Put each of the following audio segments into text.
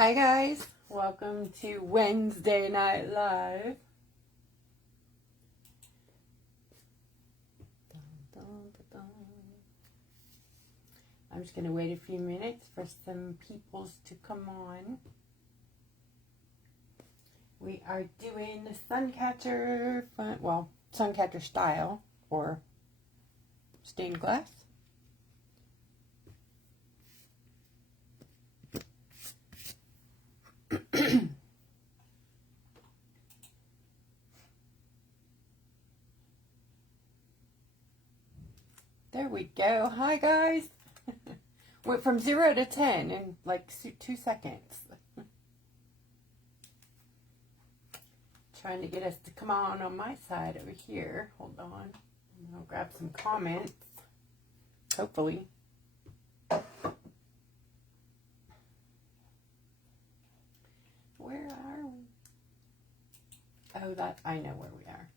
Hi guys, welcome to Wednesday Night Live. I'm just going to wait a few minutes for some peoples to come on. We are doing the Suncatcher fun, well, Suncatcher style or stained glass. There we go. Hi guys. Went from 0 to 10 in like 2 seconds. Trying to get us to come on my side over here. Hold on. I'll grab some comments. Hopefully. Where are we? Oh, I know where we are.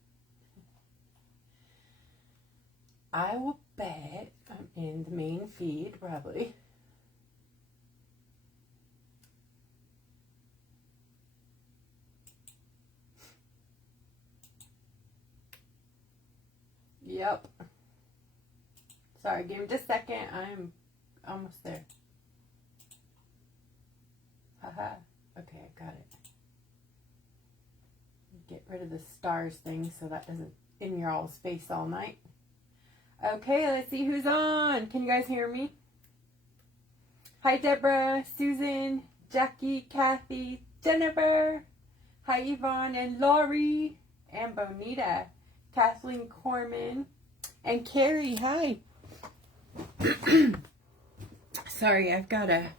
I will bet I'm in the main feed, probably. Yep. Sorry, give me just a second. I'm almost there. Haha. Okay, I got it. Get rid of the stars thing so that doesn't in your all's face all night. Okay, let's see who's on. Can you guys hear me? Hi, Deborah, Susan, Jackie, Kathy, Jennifer. Hi, Yvonne and Laurie and Bonita. Kathleen Corman and Carrie. Hi. Sorry, I've got a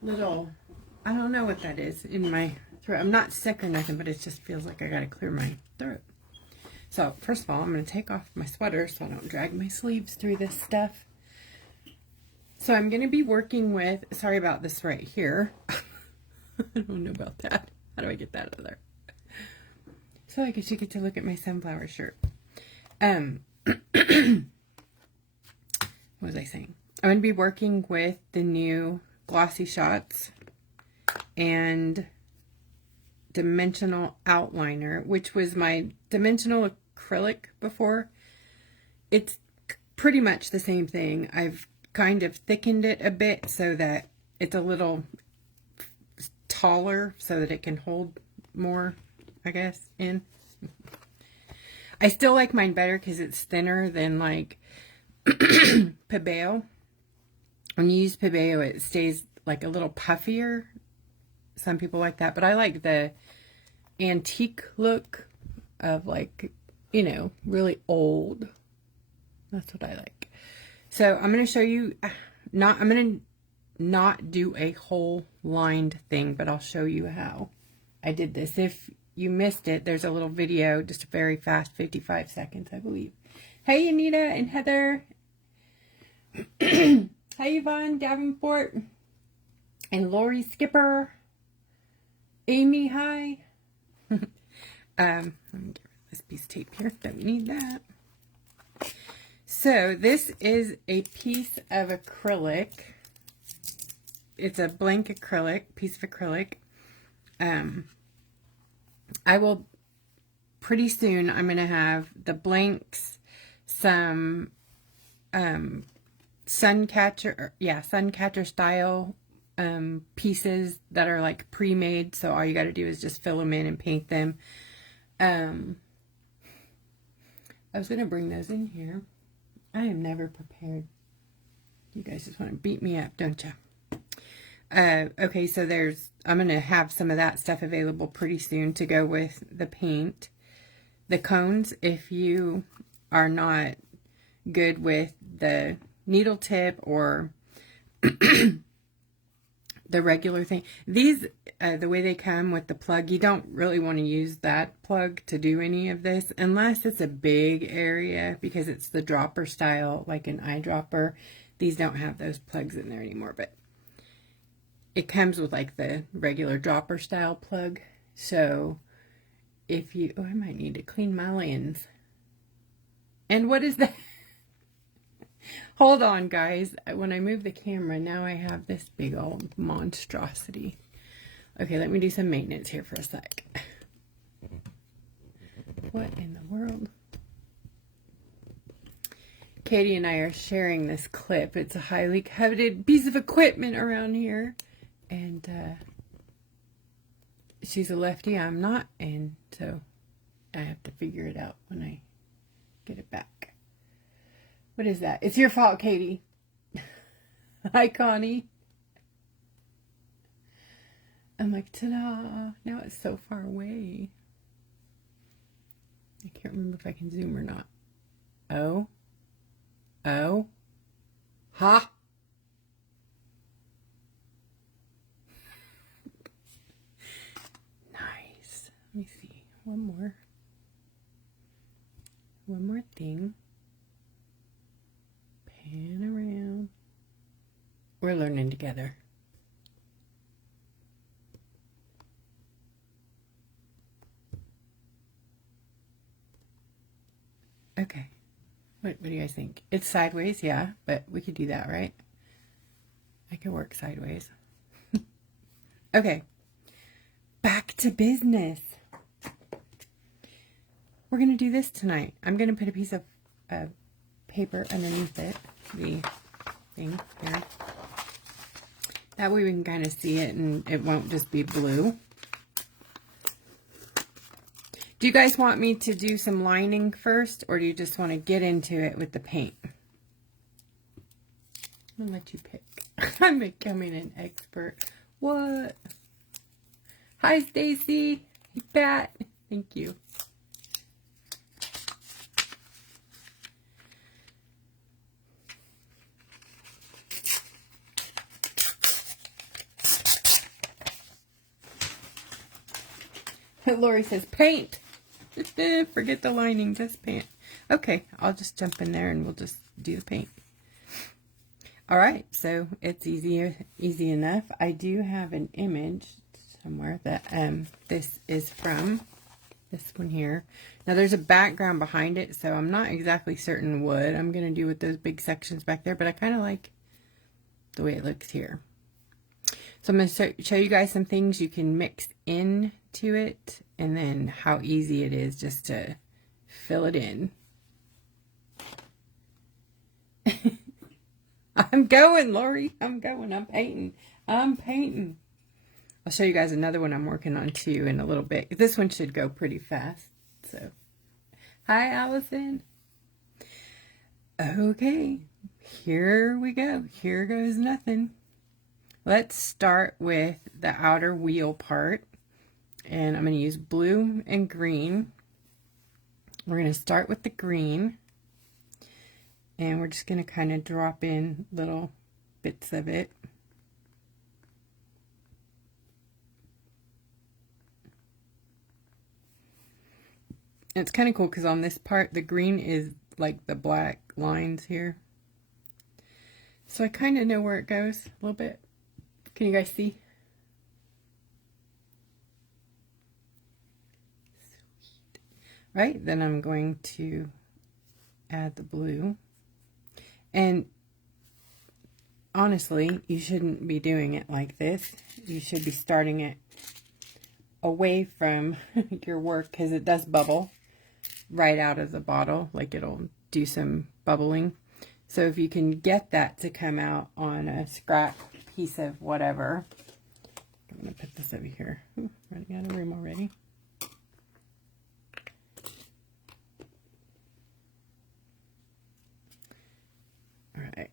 little, I don't know what that is in my throat. I'm not sick or nothing, but it just feels like I got to clear my throat. So, first of all, I'm going to take off my sweater so I don't drag my sleeves through this stuff. So, I'm going to be working with, sorry about this right here. I don't know about that. How do I get that out of there? So, I guess you get to look at my sunflower shirt. What was I saying? I'm going to be working with the new Glossy shots and dimensional outliner, which was my dimensional acrylic before. It's pretty much the same thing. I've kind of thickened it a bit so that it's a little taller so that it can hold more, I guess, in. I still like mine better because it's thinner than like Pebeo. When you use Pebeo, it stays like a little puffier. Some people like that, but I like the antique look of like, you know, really old. That's what I like. So I'm going to show you, I'm going to not do a whole lined thing, but I'll show you how I did this. If you missed it, there's a little video, just a very fast 55 seconds, I believe. Hey, Anita and Heather. Hi, Yvonne Davenport and Lori Skipper. Amy, hi. Let me get rid of this piece of tape here. Don't need that. So this is a piece of acrylic. It's a blank acrylic, piece of acrylic. I will, pretty soon, I'm going to have the blanks, some Suncatcher style pieces that are like pre-made, so all you got to do is just fill them in and paint them. I was going to bring those in here. I am never prepared. You guys just want to beat me up, don't you? Okay, so I'm going to have some of that stuff available pretty soon to go with the paint. The cones, if you are not good with the needle tip or the regular thing. These, the way they come with the plug, you don't really want to use that plug to do any of this unless it's a big area because it's the dropper style, like an eyedropper. These don't have those plugs in there anymore, but it comes with like the regular dropper style plug. So if you, I might need to clean my lens. And what is that? Hold on, guys. When I move the camera, now I have this big old monstrosity. Okay, let me do some maintenance here for a sec. What in the world? Katie and I are sharing this clip. It's a highly coveted piece of equipment around here. And she's a lefty, I'm not. And so I have to figure it out when I get it back. What is that? It's your fault, Katie. Hi, Connie. I'm like, ta-da. Now it's so far away. I can't remember if I can zoom or not. Oh. Oh. Ha. Nice. Let me see. One more thing. Pan around. We're learning together. Okay. What do you guys think? It's sideways, yeah, but we could do that, right? I could work sideways. Okay. Back to business. We're going to do this tonight. I'm going to put a piece of paper underneath it. The thing here. That way we can kind of see it and it won't just be blue. Do you guys want me to do some lining first, or do you just want to get into it with the paint? I'm going to let you pick. I'm becoming an expert. What? Hi, Stacy. Hey, Pat. Thank you. Lori says, paint. Forget the lining, just paint. Okay, I'll just jump in there and we'll just do the paint. All right, so it's easy enough. I do have an image somewhere that this is from, this one here. Now there's a background behind it, so I'm not exactly certain what I'm going to do with those big sections back there, but I kind of like the way it looks here. So I'm going to show you guys some things you can mix into it, and then how easy it is just to fill it in. I'm going, Lori. I'm going. I'm painting. I'm painting. I'll show you guys another one I'm working on too in a little bit. This one should go pretty fast. So, hi, Allison. Okay, here we go. Here goes nothing. Let's start with the outer wheel part. And I'm going to use blue and green. We're going to start with the green. And we're just going to kind of drop in little bits of it. And it's kind of cool because on this part, the green is like the black lines here. So I kind of know where it goes a little bit. Can you guys see? Sweet. Right, then I'm going to add the blue. And honestly, you shouldn't be doing it like this. You should be starting it away from your work because it does bubble right out of the bottle. Like it'll do some bubbling. So if you can get that to come out on a scrap piece of whatever. I'm going to put this over here. Ooh, running out of room already. Alright.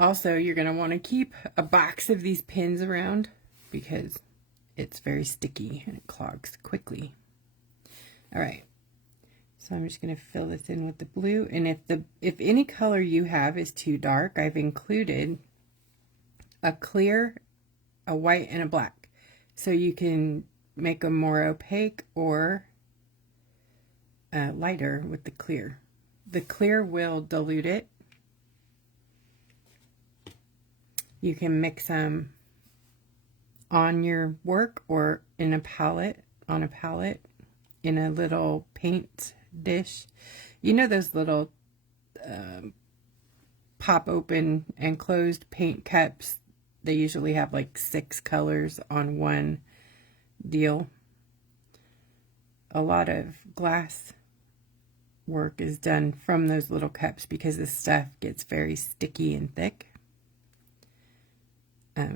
Also, you're going to want to keep a box of these pins around because it's very sticky and it clogs quickly. Alright. So I'm just going to fill this in with the blue. And if any color you have is too dark, I've included a clear, a white, and a black. So you can make them more opaque or lighter with the clear. The clear will dilute it. You can mix them on your work or in a palette, on a palette, in a little paint dish. You know those little pop open and closed paint cups? They usually have like 6 colors on one deal. A lot of glass work is done from those little cups because the stuff gets very sticky and thick.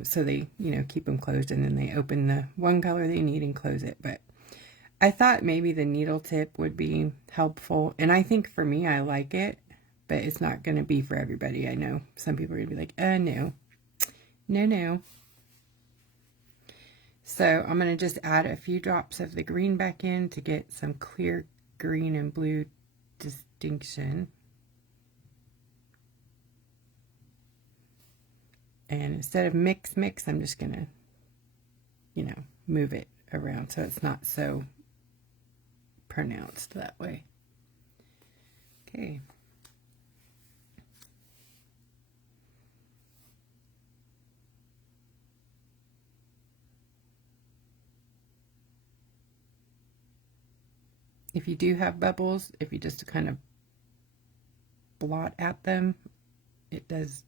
So they, keep them closed, and then they open the one color they need and close it. But I thought maybe the needle tip would be helpful. And I think for me, I like it, but it's not going to be for everybody. I know some people are going to be like, no. No. So I'm going to just add a few drops of the green back in to get some clear green and blue distinction. And instead of mix, I'm just going to, move it around so it's not so pronounced that way. Okay. If you do have bubbles, if you just kind of blot at them, it does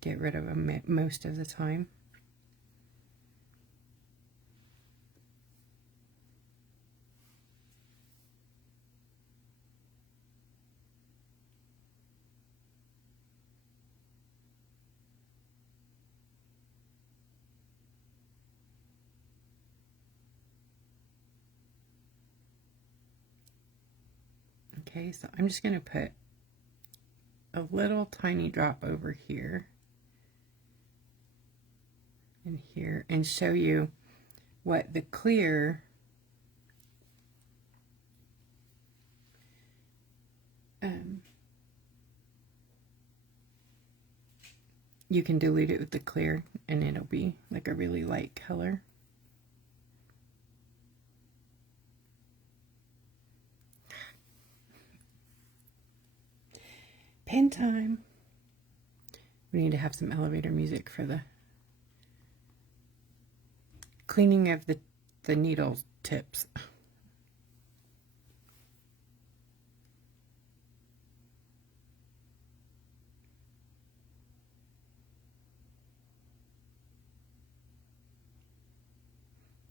get rid of them most of the time. Okay, so I'm just going to put a little tiny drop over here and here and show you what the clear you can dilute it with the clear and it'll be like a really light color. Pen time. We need to have some elevator music for the cleaning of the needle tips.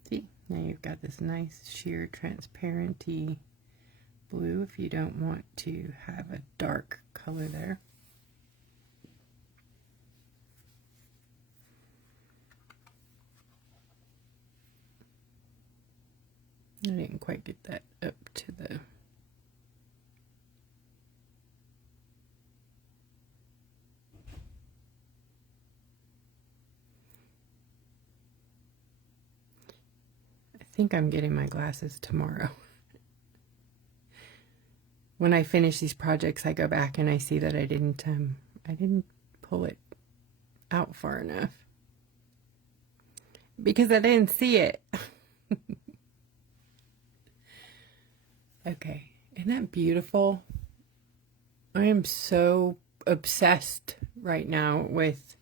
See, now you've got this nice sheer transparency blue if you don't want to have a dark color there. I didn't quite get that up to the I think I'm getting my glasses tomorrow. When I finish these projects, I go back and I see that I didn't pull it out far enough because I didn't see it. Okay, isn't that beautiful? I am so obsessed right now with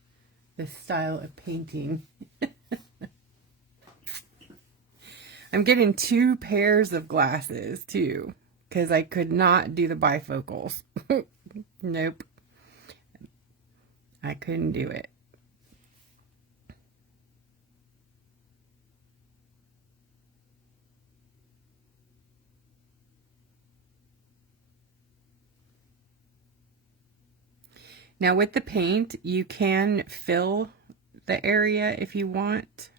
this style of painting. I'm getting 2 pairs of glasses too, because I could not do the bifocals. Nope. I couldn't do it. Now with the paint, you can fill the area if you want,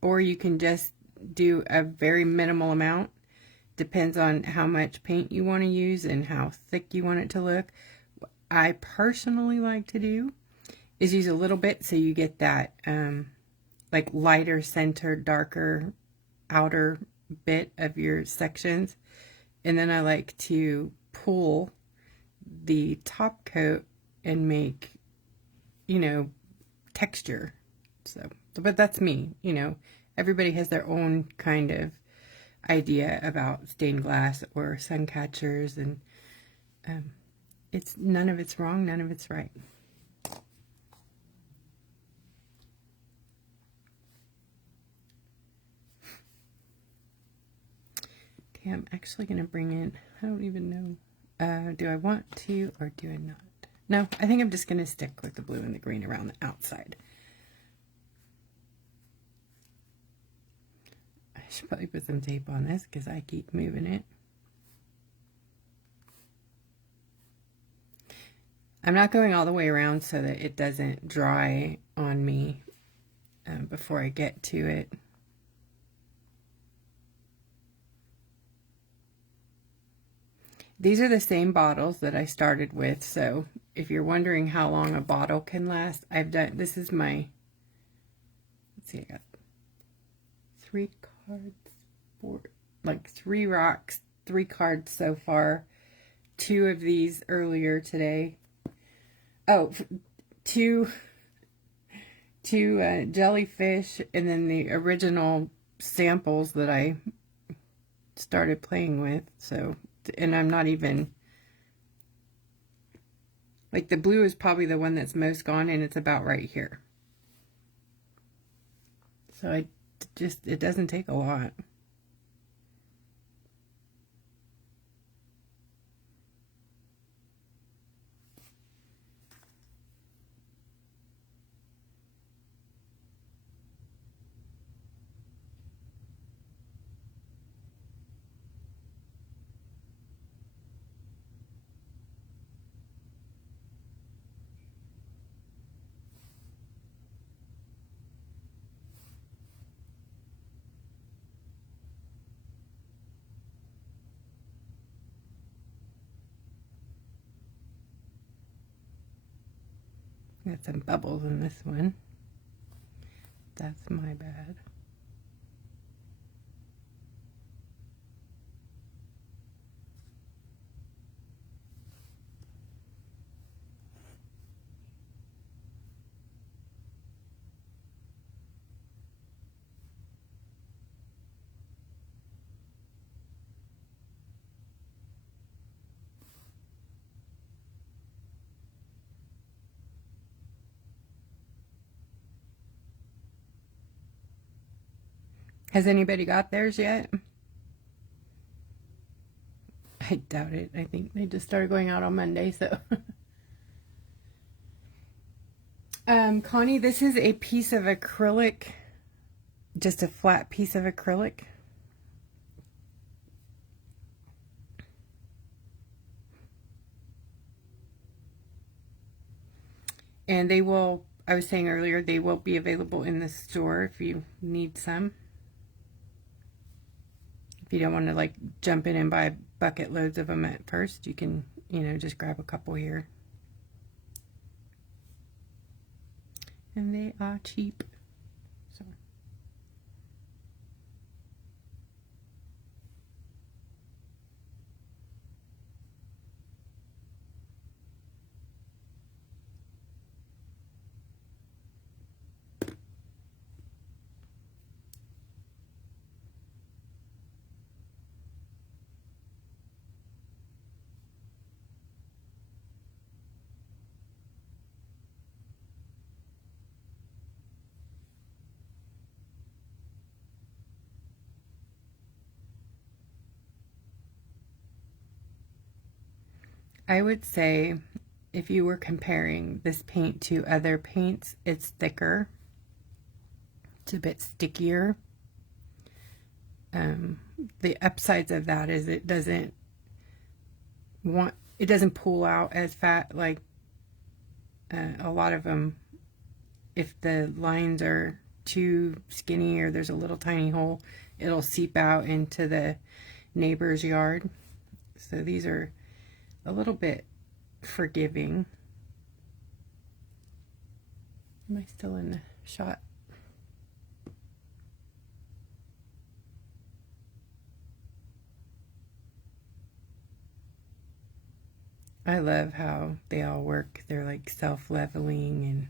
or you can just do a very minimal amount. Depends on how much paint you want to use and how thick you want it to look. What I personally like to do is use a little bit so you get that like lighter center, darker outer bit of your sections. And then I like to pull the top coat and make, texture. So, but that's me, everybody has their own kind of idea about stained glass or sun catchers, and it's none of it's wrong, none of it's right. Okay, I'm actually going to bring in, I don't even know, do I want to or do I not? No, I think I'm just going to stick with the blue and the green around the outside. should probably put some tape on this because I keep moving it. I'm not going all the way around so that it doesn't dry on me before I get to it. These are the same bottles that I started with, so if you're wondering how long a bottle can last, this is my, let's see, I got 3 cards, like 3 rocks, 3 cards so far, 2 of these earlier today. Oh, two jellyfish, and then the original samples that I started playing with. So, and I'm not even, like, the blue is probably the one that's most gone, and it's about right here. So it doesn't take a lot. Got some bubbles in this one. That's my bad. Has anybody got theirs yet? I doubt it. I think they just started going out on Monday, so. Connie, this is a piece of acrylic, just a flat piece of acrylic. And they will, I was saying earlier, they will be available in the store if you need some. If you don't want to like jump in and buy bucket loads of them at first, you can, you know, just grab a couple here. And they are cheap. So. I would say if you were comparing this paint to other paints, it's thicker. It's a bit stickier. The upsides of that is it doesn't pull out as fat like a lot of them. If the lines are too skinny or there's a little tiny hole, it'll seep out into the neighbor's yard. So these are a little bit forgiving. Am I still in the shot? I love how they all work. They're like self-leveling, and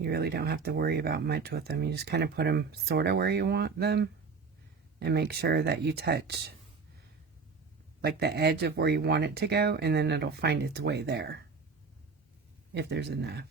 you really don't have to worry about much with them. You just kind of put them sort of where you want them and make sure that you touch like the edge of where you want it to go, and then it'll find its way there if there's enough.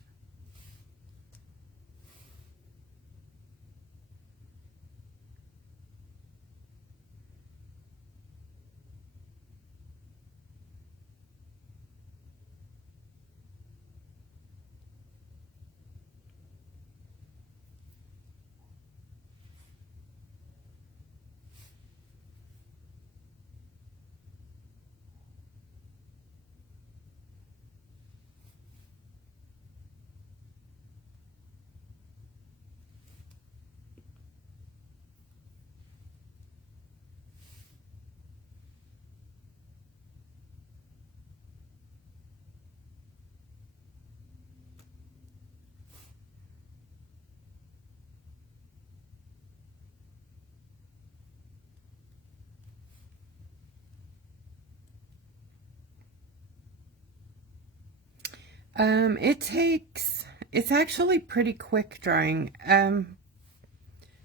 It's actually pretty quick drying.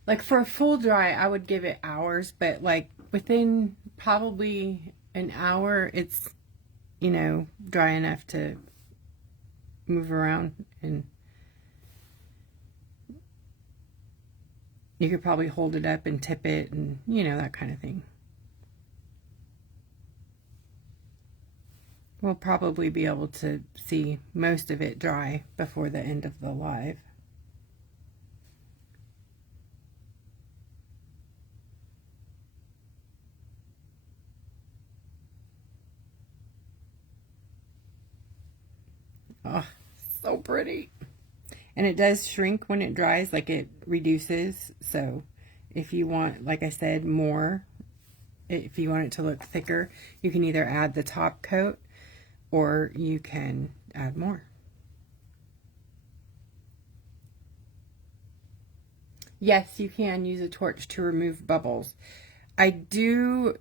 Like for a full dry, I would give it hours, but like within probably an hour, it's, you know, dry enough to move around, and you could probably hold it up and tip it and, you know, that kind of thing. We'll probably be able to see most of it dry before the end of the live. Oh, so pretty. And it does shrink when it dries, like it reduces. So if you want, like I said, more, if you want it to look thicker, you can either add the top coat or you can add more. Yes, you can use a torch to remove bubbles. I do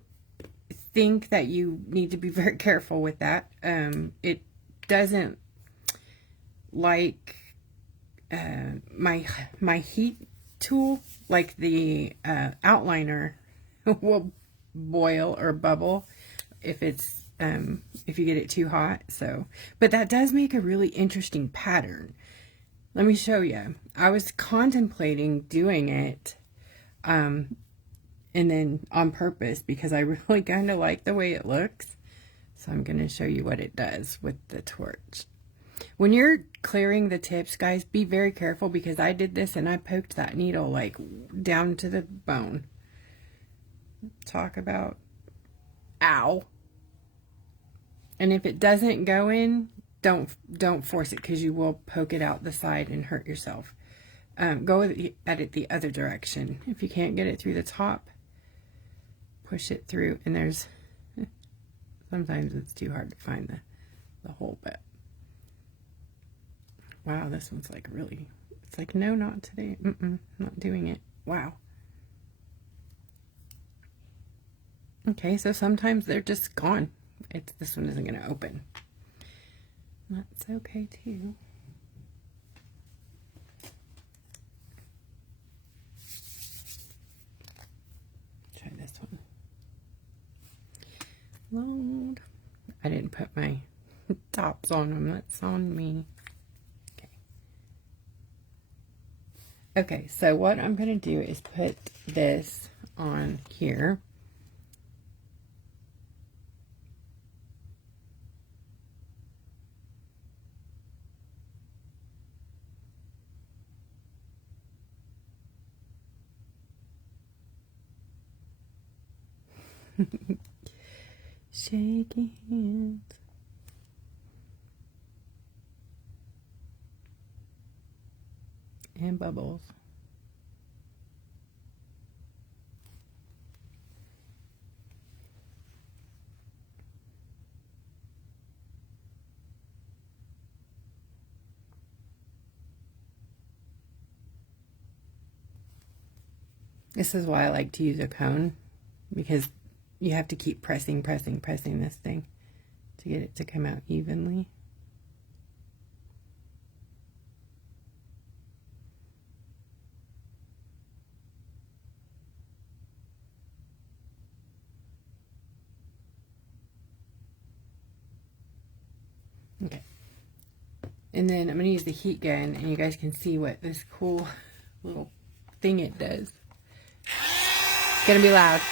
think that you need to be very careful with that. It doesn't like my heat tool, like the outliner, will boil or bubble if it's if you get it too hot. So, but that does make a really interesting pattern. Let me show you. I was contemplating doing it and then on purpose because I really kind of like the way it looks. So I'm going to show you what it does with the torch. When you're clearing the tips, guys, be very careful because I did this and I poked that needle like down to the bone. Talk about ow. And if it doesn't go in, don't force it because you will poke it out the side and hurt yourself. Go at it the other direction. If you can't get it through the top, push it through. And there's sometimes it's too hard to find the hole, but wow, this one's like really, it's like, no, not today. Not doing it. Wow. Okay, so sometimes they're just gone. This one isn't going to open. That's okay too. Try this one. Load. I didn't put my tops on them. That's on me. Okay. Okay, so what I'm going to do is put this on here. Shaky hands. And bubbles. This is why I like to use a cone, because you have to keep pressing this thing to get it to come out evenly. Okay. And then I'm going to use the heat gun, and you guys can see what this cool little thing it does. It's going to be loud.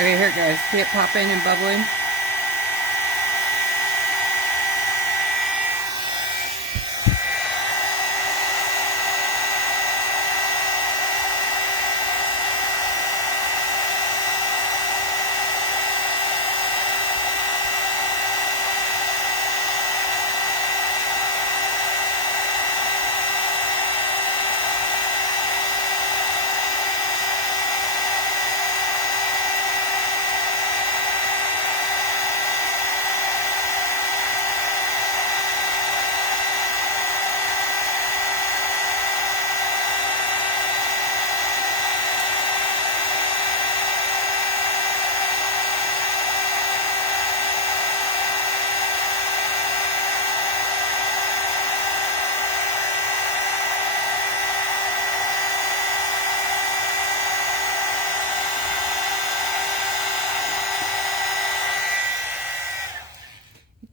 Okay, here it goes. See it popping and bubbling?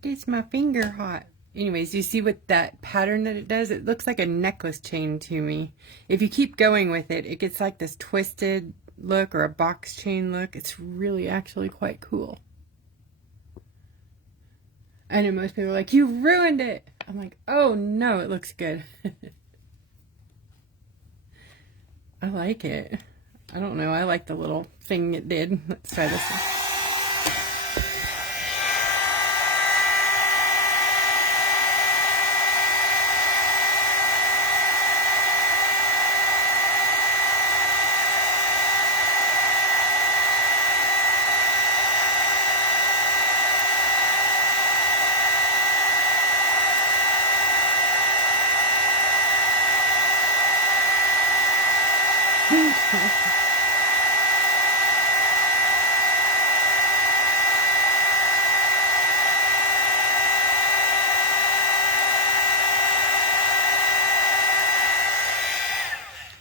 gets my finger hot. Anyways, you see what that pattern that it does? It looks like a necklace chain to me. If you keep going with it, it gets like this twisted look or a box chain look. It's really actually quite cool. I know most people are like, you ruined it. I'm like, oh no, it looks good. I like it. I don't know. I like the little thing it did. Let's try this one.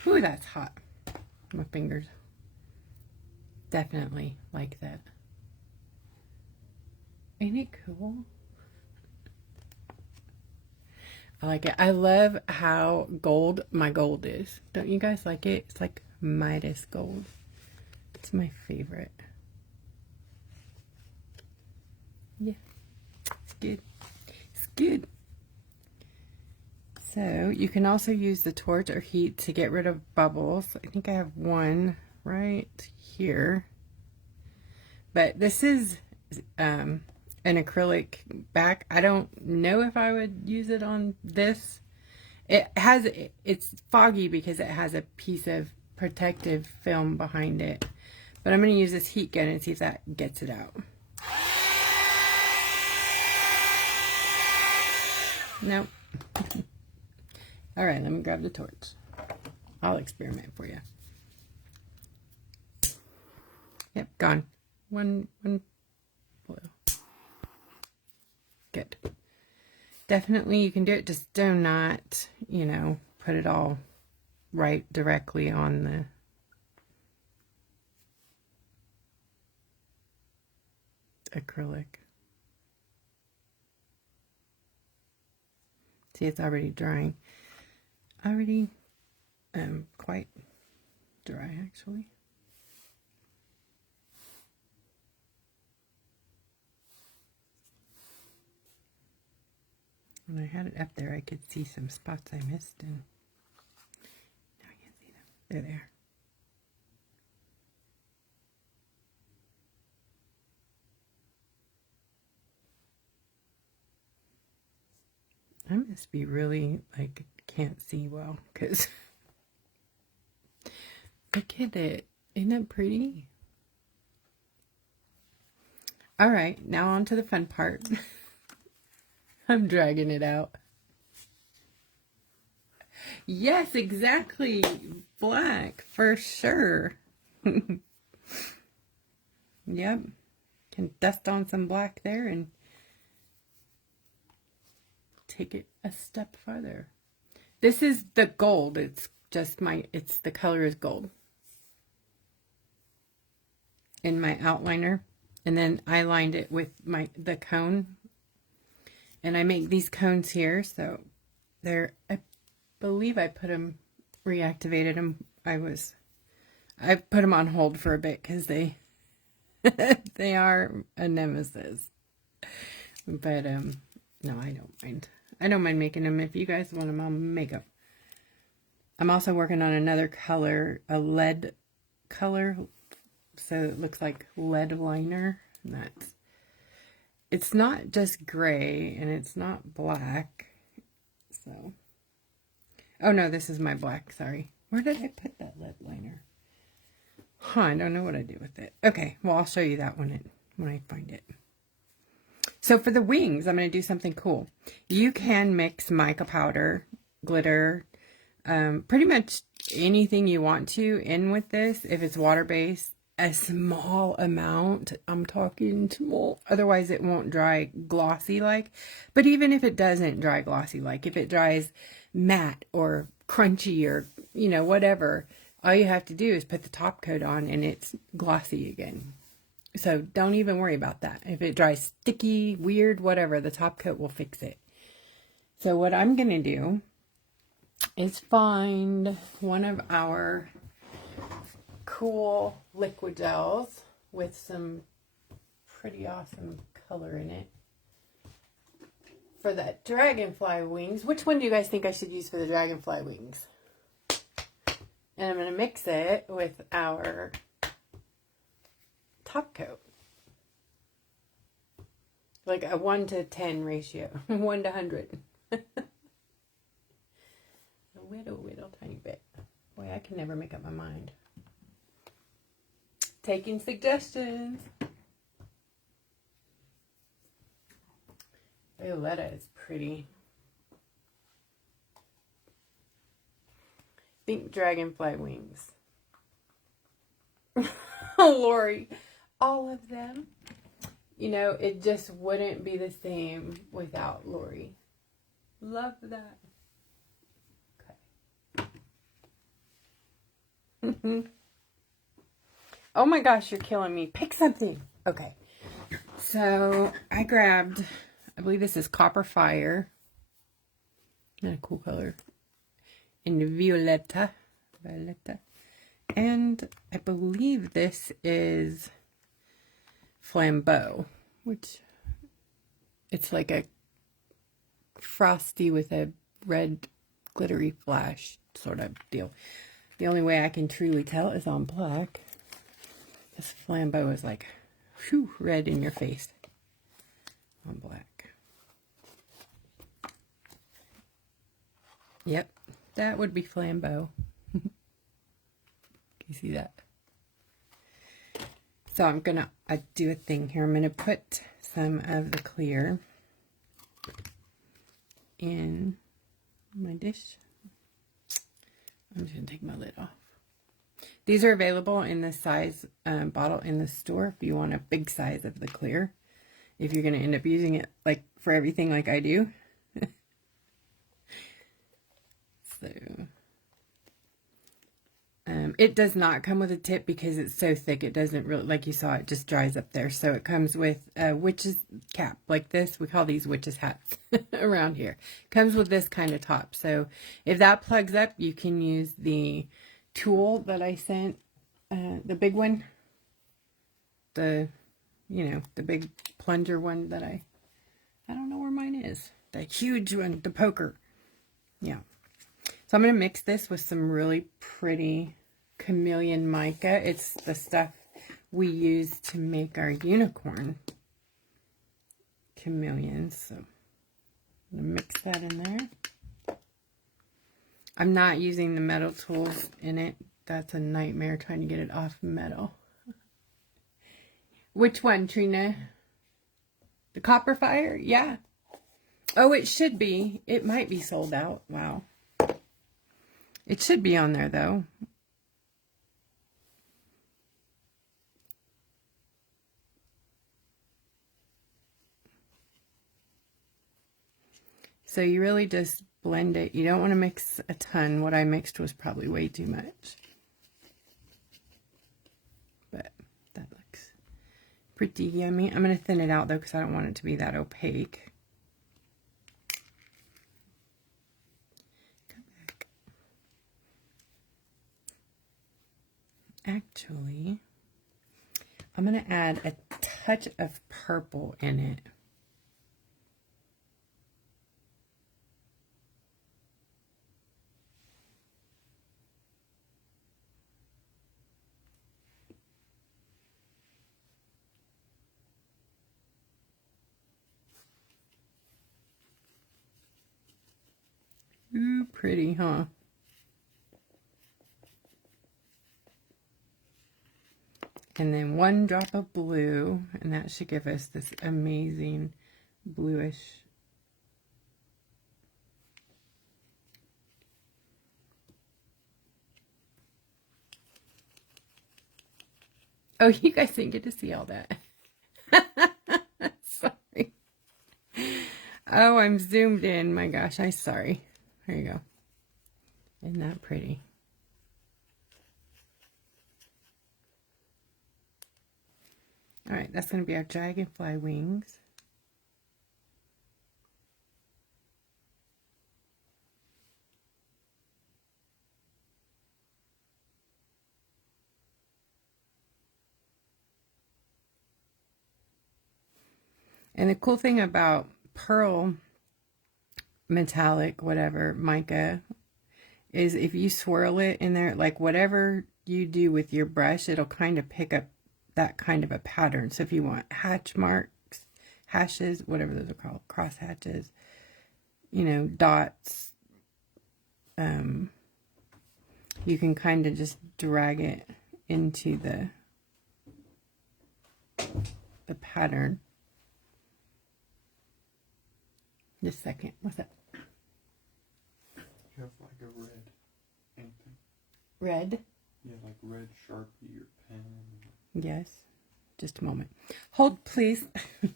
Ooh, that's hot. My fingers. Definitely like that. Ain't it cool? I like it. I love how gold my gold is. Don't you guys like it? It's like Midas gold. It's my favorite. Yeah, it's good. It's good. So you can also use the torch or heat to get rid of bubbles. I think I have one right here. But this is an acrylic back. I don't know if I would use it on this. It's foggy because it has a piece of protective film behind it. But I'm going to use this heat gun and see if that gets it out. Nope. All right, let me grab the torch. I'll experiment for you. Yep, gone. One blue. Good. Definitely you can do it, just do not, you know, put it all right directly on the acrylic. See, it's already drying. Already quite dry, actually. When I had it up there, I could see some spots I missed, and now I can't see them. They're there. I must be really, like, can't see well, because look at it. Isn't that pretty? All right, now on to the fun part. I'm dragging it out. Yes, exactly. Black, for sure. Yep. Can dust on some black there and take it a step farther. This is the gold. It's just the color is gold. In my outliner. And then I lined it with the cone. And I make these cones here, so I believe I put them, reactivated them. I put them on hold for a bit because they are a nemesis. But no, I don't mind. I don't mind making them. If you guys want them, I'll make them. I'm also working on another color, a lead color, so it looks like lead liner. And it's not just gray, and it's not black. So, oh no, this is my black, sorry. Where did I put that lead liner? Huh, I don't know what I do with it. Okay, well, I'll show you that when I find it. So for the wings, I'm going to do something cool. You can mix mica powder, glitter, pretty much anything you want to in with this. If it's water-based, a small amount. I'm talking small. Otherwise, it won't dry glossy like. But even if it doesn't dry glossy like, if it dries matte or crunchy or, you know, whatever, all you have to do is put the top coat on and it's glossy again. So don't even worry about that. If it dries sticky, weird, whatever, the top coat will fix it. So what I'm going to do is find one of our cool liquigels with some pretty awesome color in it for the dragonfly wings. Which one do you guys think I should use for the dragonfly wings? And I'm going to mix it with our top coat. Like a 1 to 10 ratio. 1 to 100. A little tiny bit. Boy, I can never make up my mind. Taking suggestions. Violetta is pretty. Think dragonfly wings. Lori, all of them. You know, it just wouldn't be the same without Lori. Love that. Okay. Oh my gosh, you're killing me. Pick something. Okay. So I grabbed, I believe this is Copper Fire. Not a cool color. In Violetta. And I believe this is Flambeau, which it's like a frosty with a red glittery flash sort of deal. The only way I can truly tell is on black. This Flambeau is like, whew, red in your face on black. Yep, that would be Flambeau. You see that? So I'm gonna do a thing here. I'm gonna put some of the clear in my dish. I'm just gonna take my lid off. These are available in the size bottle in the store if you want a big size of the clear. If you're gonna end up using it like for everything like I do. So it does not come with a tip because it's so thick. It doesn't really, like you saw, it just dries up there. So it comes with a witch's cap like this. We call these witch's hats around here. Comes with this kind of top. So if that plugs up, you can use the tool that I sent, the big one, the big plunger one that I don't know where mine is. The huge one, the poker. Yeah. So I'm going to mix this with some really pretty chameleon mica. It's the stuff we use to make our unicorn chameleons. So I'm going to mix that in there. I'm not using the metal tools in it. That's a nightmare trying to get it off metal. Which one, Trina? The Copper Fire? Yeah. Oh, it should be. It might be sold out. Wow. It should be on there, though. So you really just blend it. You don't want to mix a ton. What I mixed was probably way too much. But that looks pretty yummy. I'm going to thin it out, though, because I don't want it to be that opaque. Actually, I'm going to add a touch of purple in it. Ooh, pretty, huh? And then 1 drop of blue, and that should give us this amazing bluish. Oh, you guys didn't get to see all that. Sorry. Oh, I'm zoomed in. My gosh, I'm sorry. There you go. Isn't that pretty? All right, that's going to be our dragonfly wings. And the cool thing about pearl metallic, whatever, mica, is if you swirl it in there, like whatever you do with your brush, it'll kind of pick up that kind of a pattern. So if you want hatch marks, hashes, whatever those are called, cross hatches, you know, dots, you can kind of just drag it into the pattern. Just a second. What's that? You have like a red anything. Red? Yeah, like red Sharpie or pen. Yes. Just a moment. Hold, please. Do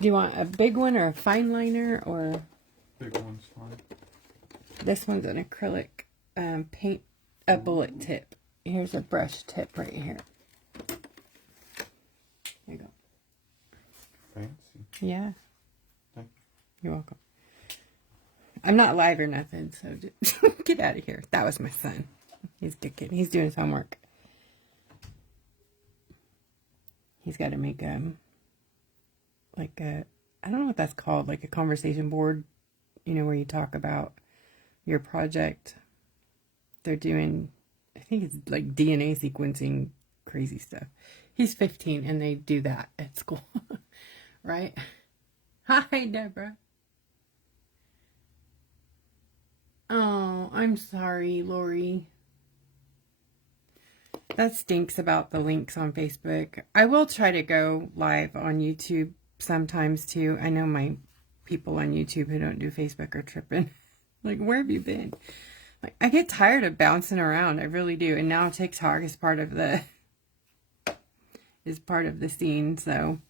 you want a big one or a fine liner or? Big one's fine. This one's an acrylic paint, a bullet tip. Here's a brush tip right here. There you go. Fancy. Yeah. Thank you. You're welcome. I'm not live or nothing, so just get out of here. That was my son. He's dicking. He's doing his homework. He's got to make like a, I don't know what that's called, like a conversation board, you know, where you talk about your project. They're doing, I think it's like DNA sequencing, crazy stuff. He's 15 and they do that at school, right? Hi, Deborah. Oh, I'm sorry, Lori. That stinks about the links on Facebook. I will try to go live on YouTube sometimes too. I know my people on YouTube who don't do Facebook are tripping. Like, where have you been? Like, I get tired of bouncing around. I really do. And now TikTok is part of the scene. So,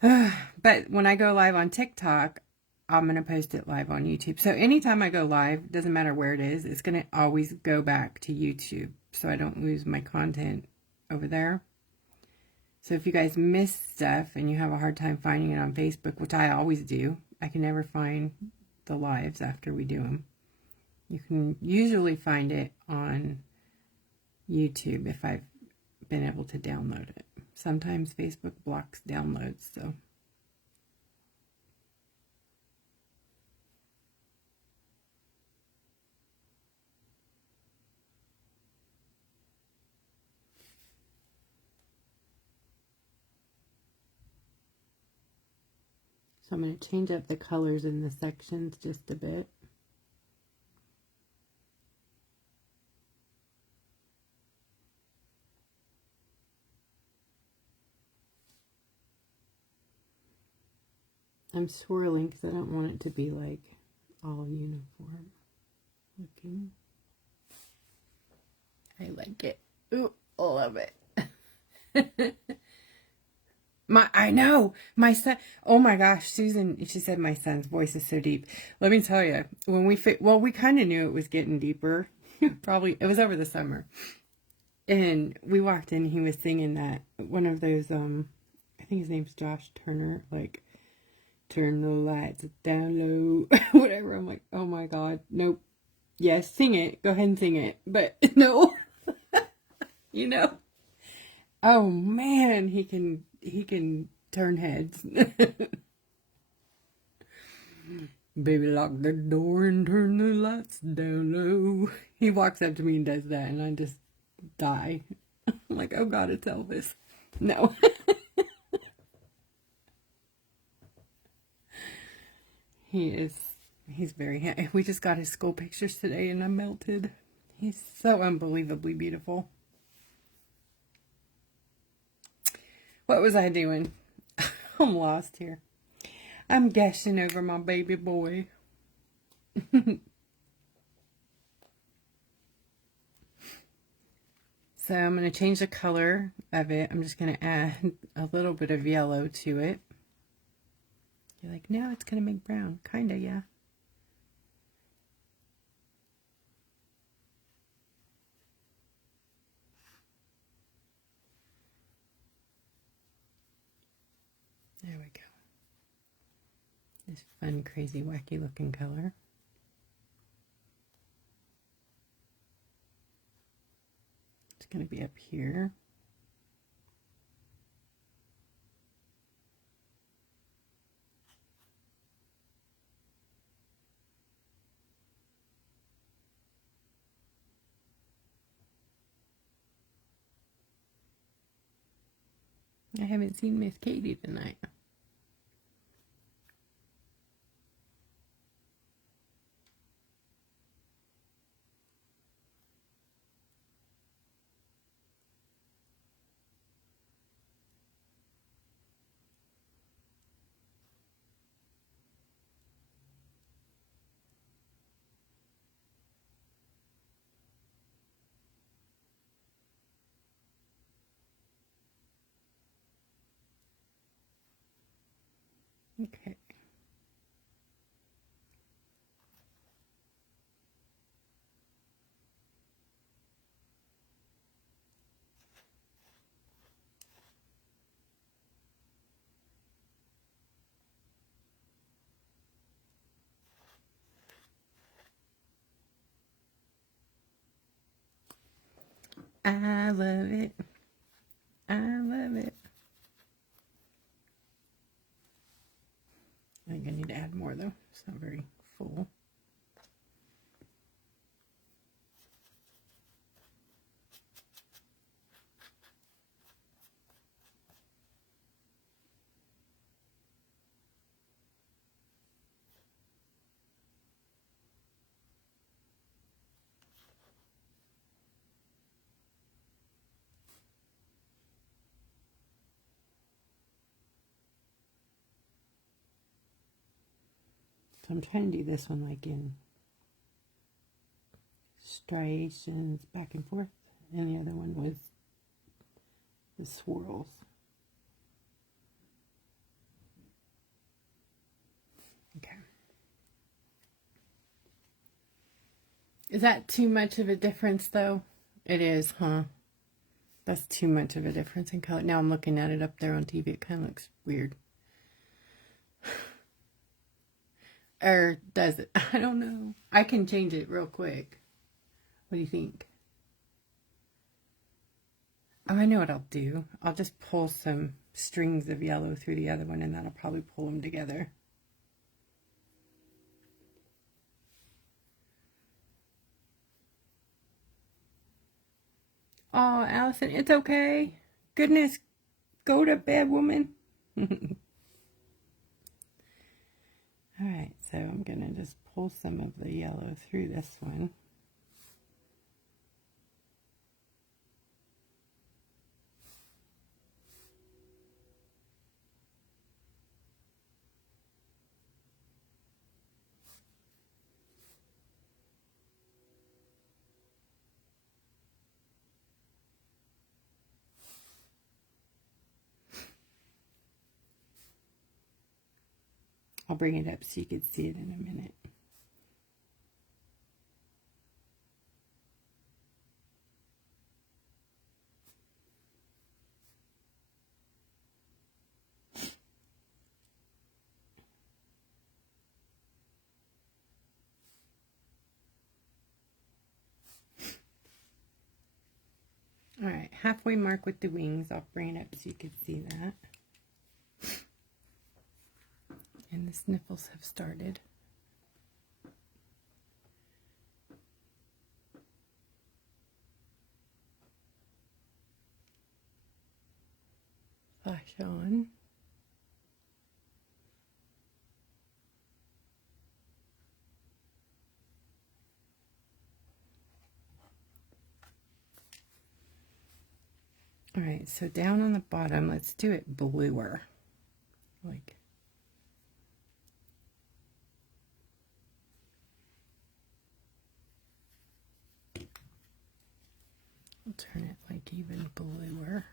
but when I go live on TikTok, I'm going to post it live on YouTube. So anytime I go live, doesn't matter where it is, it's going to always go back to YouTube so I don't lose my content over there. So if you guys miss stuff and you have a hard time finding it on Facebook, which I always do, I can never find the lives after we do them. You can usually find it on YouTube if I've been able to download it. Sometimes Facebook blocks downloads, so. So I'm going to change up the colors in the sections just a bit. I'm swirling because I don't want it to be like all uniform looking. I like it. Ooh, I love it. I know, my son, oh my gosh, Susan, she said my son's voice is so deep. Let me tell you, when we we kind of knew it was getting deeper. Probably, it was over the summer. And we walked in, he was singing that, one of those, I think his name's Josh Turner, like, turn the lights down low, whatever. I'm like, oh my God, nope. Yes, sing it, go ahead and sing it. But no, you know. Oh man, he can turn heads. Baby, lock the door and turn the lights down low. He walks up to me and does that, and I just die. I'm like, oh God, it's Elvis. No. He's very happy. We just got his school pictures today, and I melted. He's so unbelievably beautiful. What was I doing? I'm lost here. I'm gushing over my baby boy. So I'm going to change the color of it. I'm just going to add a little bit of yellow to it. You're like, no, it's going to make brown. Kind of, yeah. There we go. This fun, crazy, wacky looking color. It's going to be up here. I haven't seen Miss Katie tonight. Okay. I love it. I love it. I think I need to add more though. It's not very full. So I'm trying to do this one like in striations back and forth, and the other one was the swirls. Okay. Is that too much of a difference though? It is, huh? That's too much of a difference in color. Now I'm looking at it up there on TV. It kind of looks weird. Or does it? I don't know. I can change it real quick. What do you think? Oh, I know what I'll do. I'll just pull some strings of yellow through the other one, and that'll probably pull them together. Oh, Allison, it's okay. Goodness, go to bed, woman. Alright, so I'm going to just pull some of the yellow through this one. I'll bring it up so you can see it in a minute. Alright, halfway mark with the wings. I'll bring it up so you can see that. And the sniffles have started. Flash on. Alright, so down on the bottom, let's do it bluer. Like, I'll turn it like even bluer.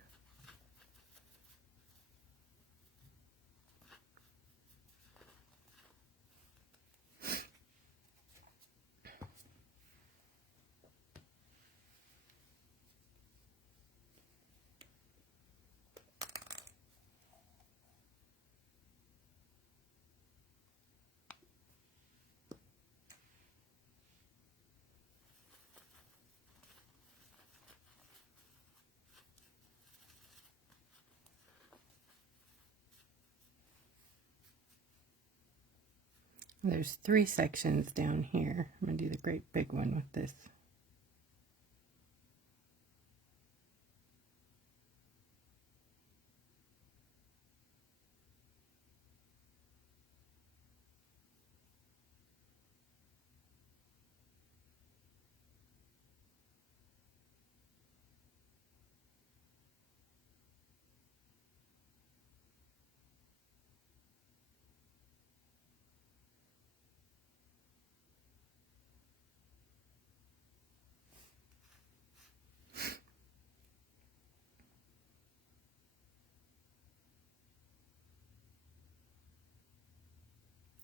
There's 3 sections down here. I'm going to do the great big one with this.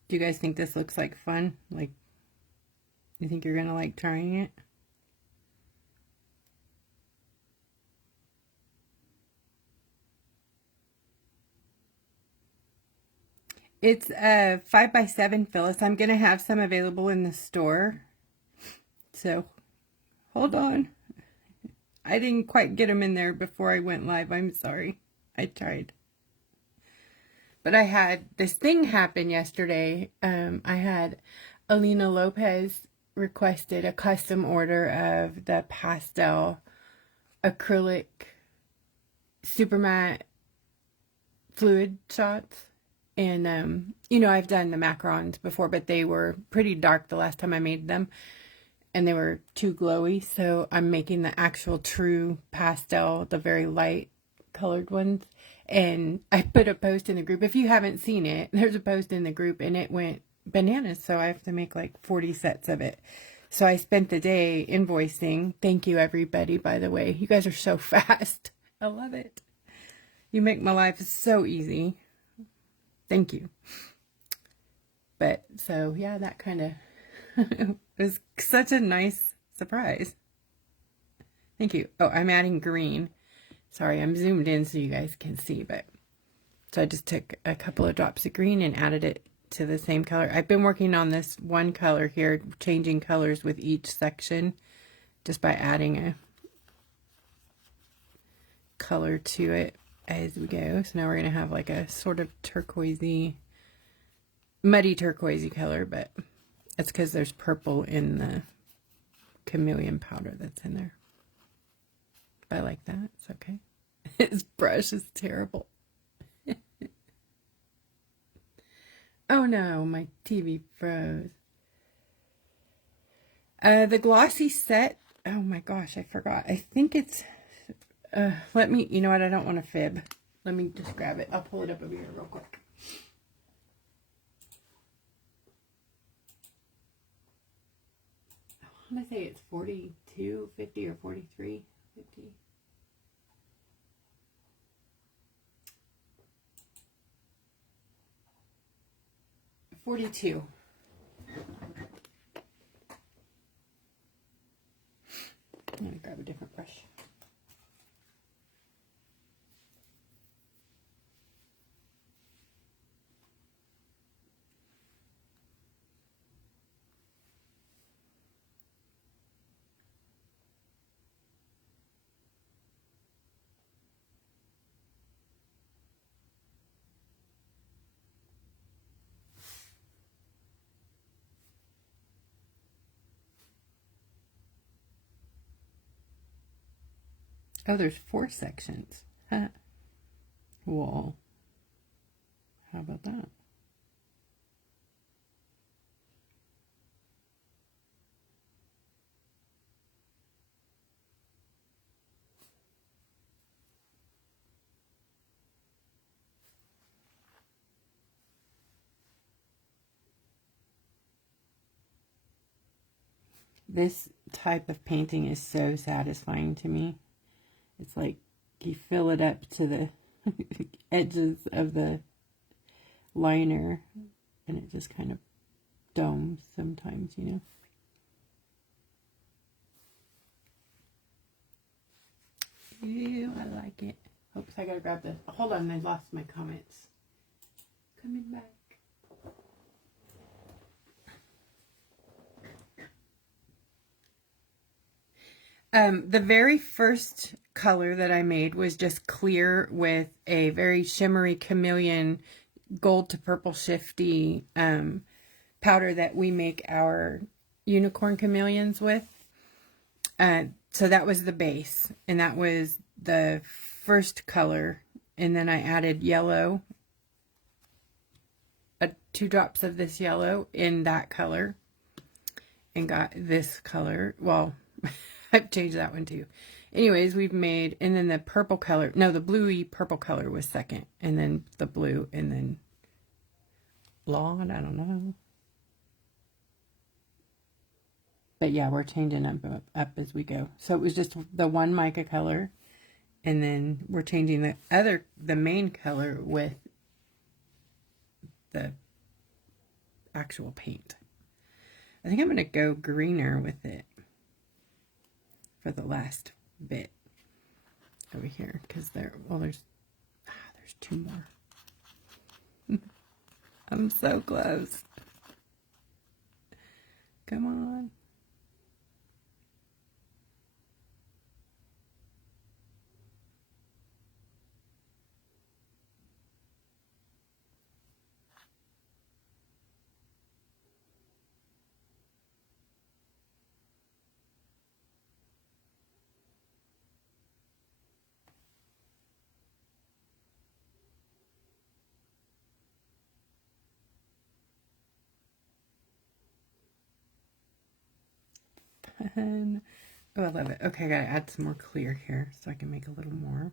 Do you guys think this looks like fun? Like, you think you're going to like trying it? It's a 5x7, Phyllis. I'm going to have some available in the store. So, hold on. I didn't quite get them in there before I went live. I'm sorry. I tried. But I had this thing happen yesterday. I had Alina Lopez requested a custom order of the pastel acrylic super matte fluid shots. And, you know, I've done the macarons before, but they were pretty dark the last time I made them. And they were too glowy. So I'm making the actual true pastel, the very light colored ones. And I put a post in the group. If you haven't seen it, there's a post in the group and it went bananas. So I have to make like 40 sets of it. So I spent the day invoicing. Thank you, everybody, by the way. You guys are so fast. I love it. You make my life so easy. Thank you. But so, yeah, that kind of was such a nice surprise. Thank you. Oh, I'm adding green. Sorry, I'm zoomed in so you guys can see, but so I just took a couple of drops of green and added it to the same color. I've been working on this one color here, changing colors with each section just by adding a color to it as we go. So now we're going to have like a sort of turquoisey, muddy turquoisey color, but it's because there's purple in the chameleon powder that's in there. But I like that. It's okay. His brush is terrible. Oh no, my TV froze. The Glossy set. Oh my gosh, I forgot. I think it's, let me, you know what? I don't want to fib. Let me just grab it. I'll pull it up over here real quick. I'm going to say it's 42.50 or 43.50. 42. I'm going to grab a different brush. Oh, there's 4 sections. Huh. Well, how about that? This type of painting is so satisfying to me. It's like you fill it up to the edges of the liner and it just kind of domes sometimes, you know. Ew, I like it. Oops, I gotta grab the, hold on, I lost my comments. Coming back. The very first color that I made was just clear with a very shimmery chameleon gold to purple shifty powder that we make our unicorn chameleons with. So that was the base, and that was the first color, and then I added yellow, 2 drops of this yellow in that color, and got this color. Well, I've changed that one too. Anyways, we've made, and then the purple color, no, the bluey purple color was second, and then the blue, and then lawn, I don't know. But yeah, we're changing up as we go. So it was just the one mica color, and then we're changing the main color with the actual paint. I think I'm going to go greener with it for the last bit over here, because there's 2 more. I'm so close. Come on. Oh, I love it. Okay, I gotta add some more clear here so I can make a little more.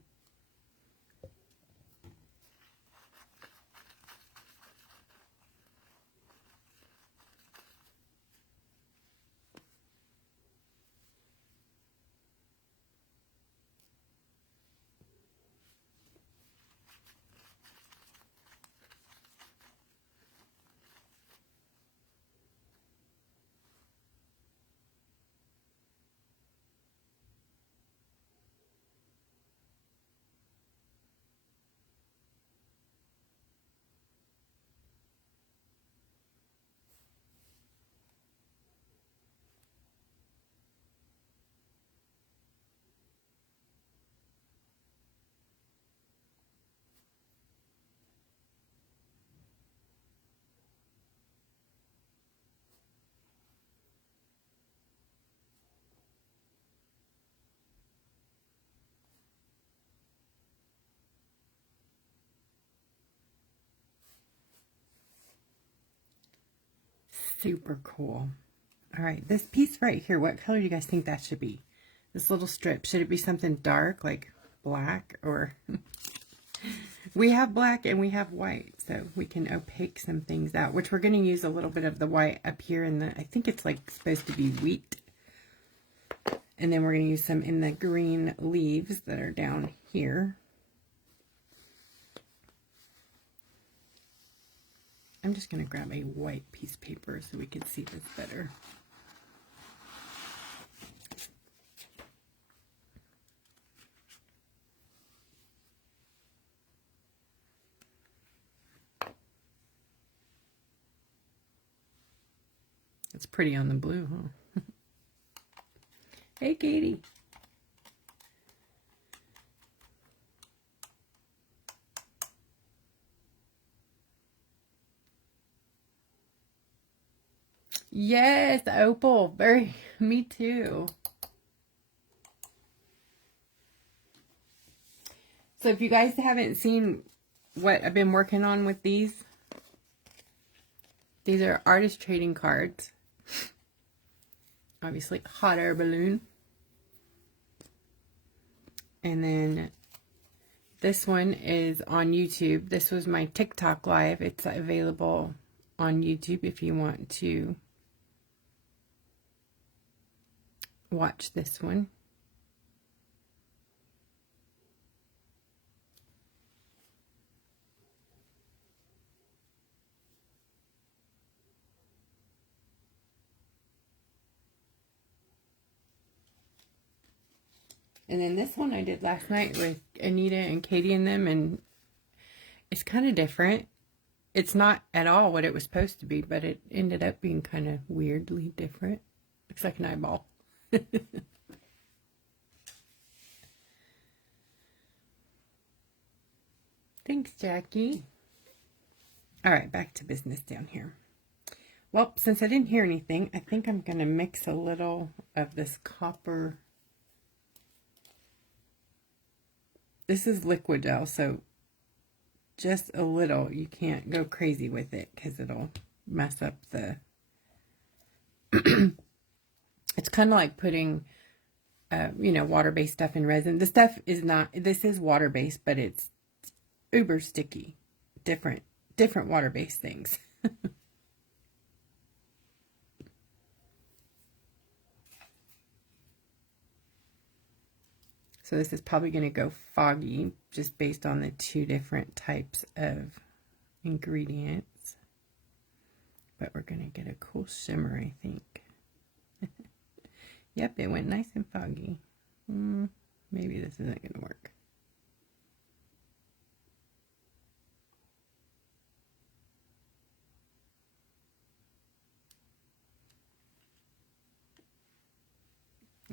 Super cool. All right, this piece right here, what color do you guys think that should be? This little strip, should it be something dark like black, or we have black and we have white, so we can opaque some things out, which we're going to use a little bit of the white up here in the, I think it's like supposed to be wheat. And then we're going to use some in the green leaves that are down here. I'm just going to grab a white piece of paper so we can see this better. It's pretty on the blue, huh? Hey, Katie. Yes, opal. Very, me too. So if you guys haven't seen what I've been working on with these are artist trading cards. Obviously, hot air balloon. And then this one is on YouTube. This was my TikTok live. It's available on YouTube if you want to watch this one. And then this one I did last night with Anita and Katie and them, and it's kind of different. It's not at all what it was supposed to be, but it ended up being kind of weirdly different. Looks like an eyeball. Thanks, Jackie. All right, back to business down here. Well, since I didn't hear anything, I think I'm going to mix a little of this copper. This is liquigel, so just a little. You can't go crazy with it because it'll mess up the... It's kind of like putting, you know, water-based stuff in resin. The stuff is not... This is water-based, but it's uber sticky. Different water-based things. So this is probably going to go foggy just based on the two different types of ingredients. But we're going to get a cool shimmer, I think. Yep, it went nice and foggy. Maybe this isn't going to work.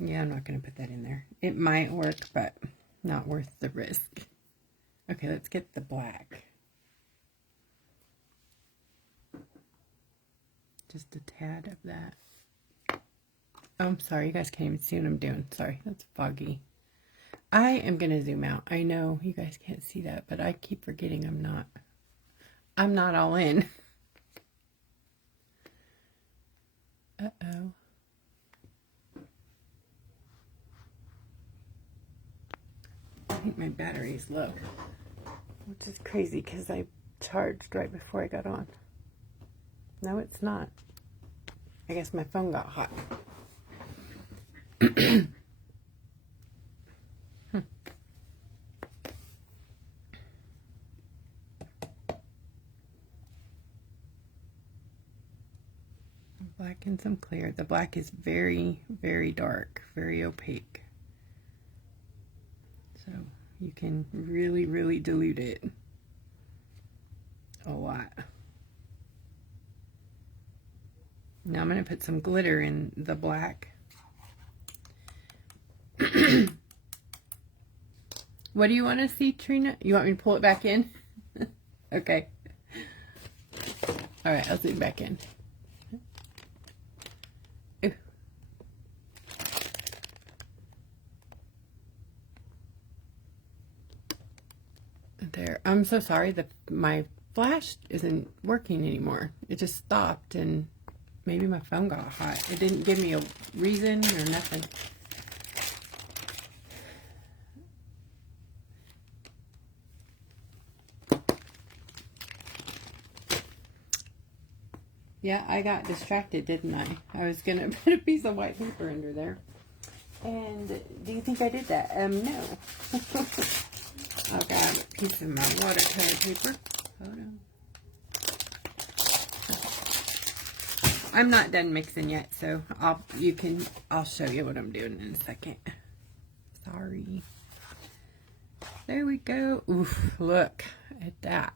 Yeah, I'm not going to put that in there. It might work, but not worth the risk. Okay, let's get the black. Just a tad of that. Oh, I'm sorry, you guys can't even see what I'm doing. Sorry, that's foggy. I am going to zoom out. I know you guys can't see that, but I keep forgetting I'm not all in. Uh-oh. I think my battery is low, which is crazy because I charged right before I got on. No, it's not. I guess my phone got hot. Black and some clear. The black is very, very dark, very opaque. So you can really, really dilute it a lot. Now I'm going to put some glitter in the black. What do you want to see, Trina? You want me to pull it back in? Okay. All right, I'll zoom back in. Ooh. There. I'm so sorry that my flash isn't working anymore. It just stopped and maybe my phone got hot. It didn't give me a reason or nothing. Yeah, I got distracted, didn't I? I was going to put a piece of white paper under there. And do you think I did that? No. I'll grab a piece of my watercolor paper. Oh, no. I'm not done mixing yet, so I'll show you what I'm doing in a second. Sorry. There we go. Oof, look at that.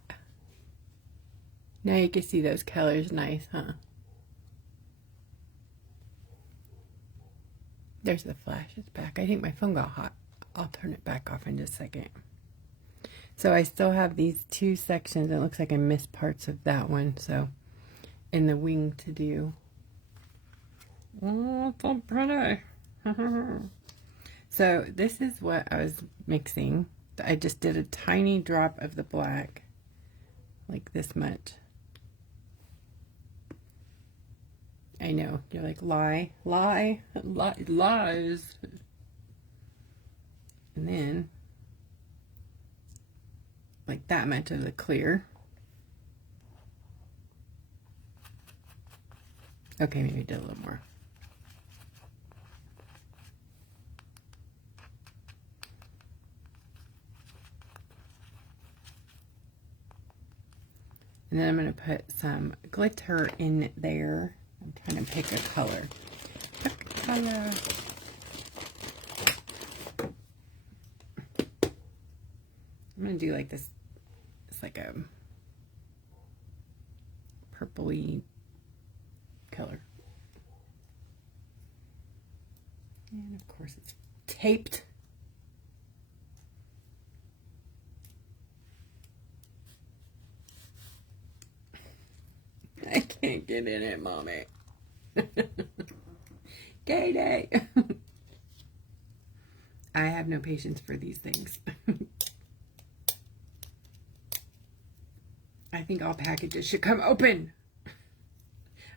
Now you can see those colors nice, huh? There's the flash, it's back. I think my phone got hot. I'll turn it back off in just a second. So I still have these two sections. It looks like I missed parts of that one, so in the wing to do. Oh, so pretty. So this is what I was mixing. I just did a tiny drop of the black, like this much. I know, you're like, lies. And then, like that much of the clear. Okay, maybe did a little more. And then I'm going to put some glitter in there. I'm trying to pick a color. Pick a color. I'm going to do like this. It's like a purpley color. And of course it's taped. I can't get in it, Mommy. Katie. I have no patience for these things. I think all packages should come open.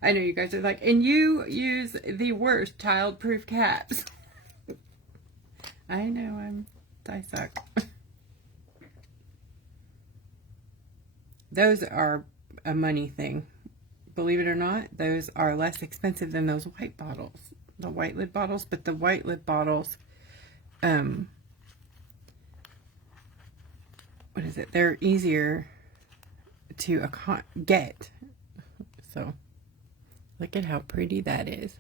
I know you guys are like, and you use the worst child-proof caps. I know, I suck. Those are a money thing. Believe it or not, those are less expensive than those white bottles. The white lid bottles, but the white lid bottles, what is it? They're easier to get. So, look at how pretty that is.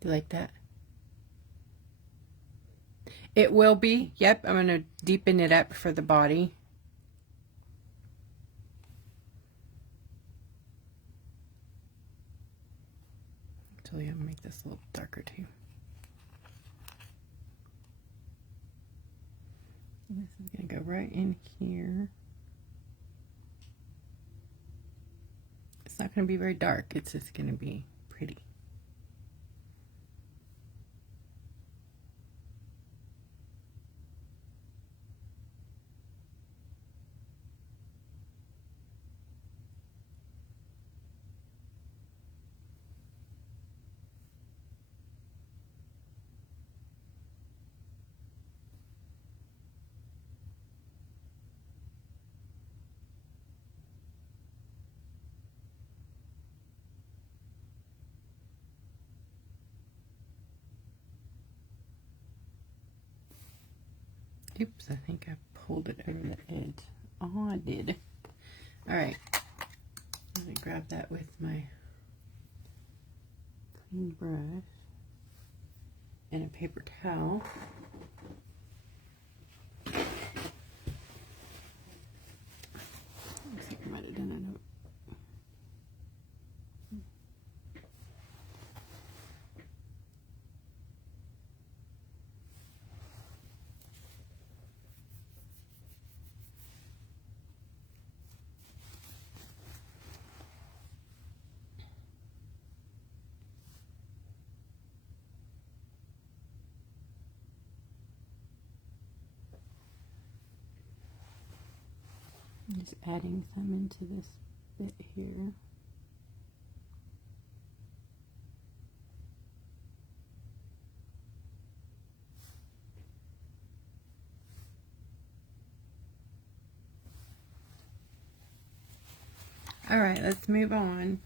Do you like that? It will be. Yep, I'm going to deepen it up for the body. Actually, I'm going to make this a little darker too. This is going to go right in here. It's not going to be very dark. It's just going to be pretty. Oops, I think I pulled it over the edge. Oh, I did. Alright. Let me grab that with my clean brush and a paper towel. Looks like I might have done it. Just adding some into this bit here. All right, let's move on.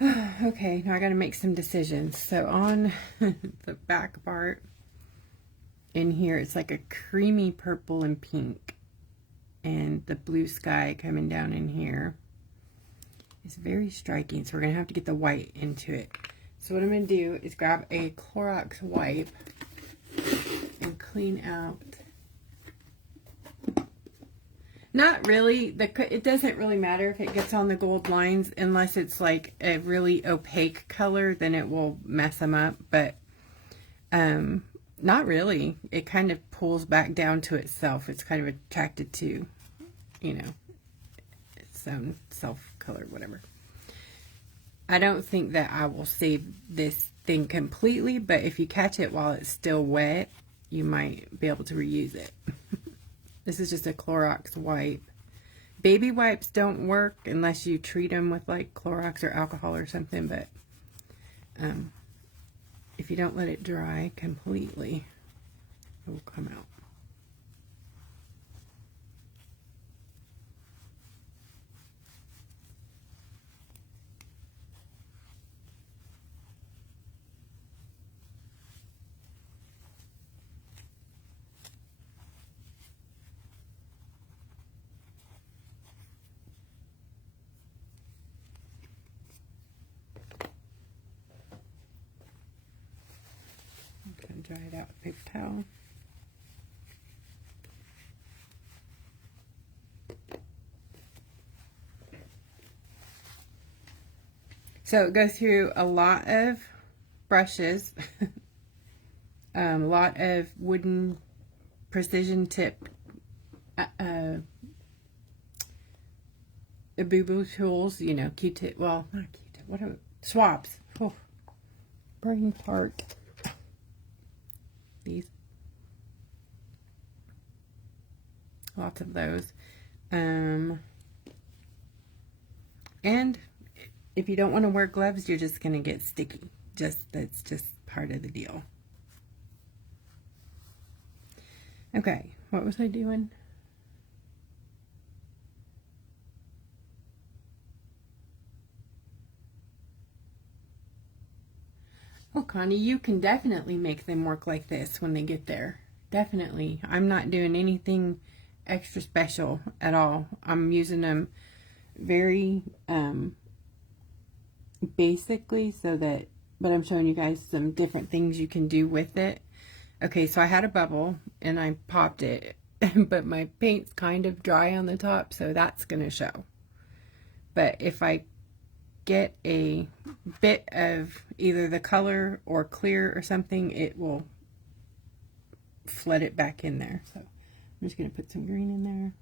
Okay, now I got to make some decisions. So on the back part in here, it's like a creamy purple and pink. And the blue sky coming down in here is very striking. So we're going to have to get the white into it. So what I'm going to do is grab a Clorox wipe and clean out. Not really. It doesn't really matter if it gets on the gold lines unless it's like a really opaque color, then it will mess them up. But not really. It kind of pulls back down to itself. It's kind of attracted to, you know, its own self color, whatever. I don't think that I will save this thing completely, but if you catch it while it's still wet, you might be able to reuse it. This is just a Clorox wipe. Baby wipes don't work unless you treat them with like Clorox or alcohol or something, but if you don't let it dry completely, it will come out. Dry it out with paper towel. So it goes through a lot of brushes. A lot of wooden precision tip boo-boo tools, you know, Q-tip, well, not Q-tip, what are swabs. Oh, brain fart. These. Lots of those. And if you don't want to wear gloves, you're just going to get sticky. That's just part of the deal. Okay, what was I doing? Oh, Connie, you can definitely make them work like this when they get there. Definitely. I'm not doing anything extra special at all. I'm using them very basically so that, but I'm showing you guys some different things you can do with it. Okay, so I had a bubble and I popped it, but my paint's kind of dry on the top, so that's going to show. But if I get a bit of either the color or clear or something, it will flood it back in there. So I'm just going to put some green in there.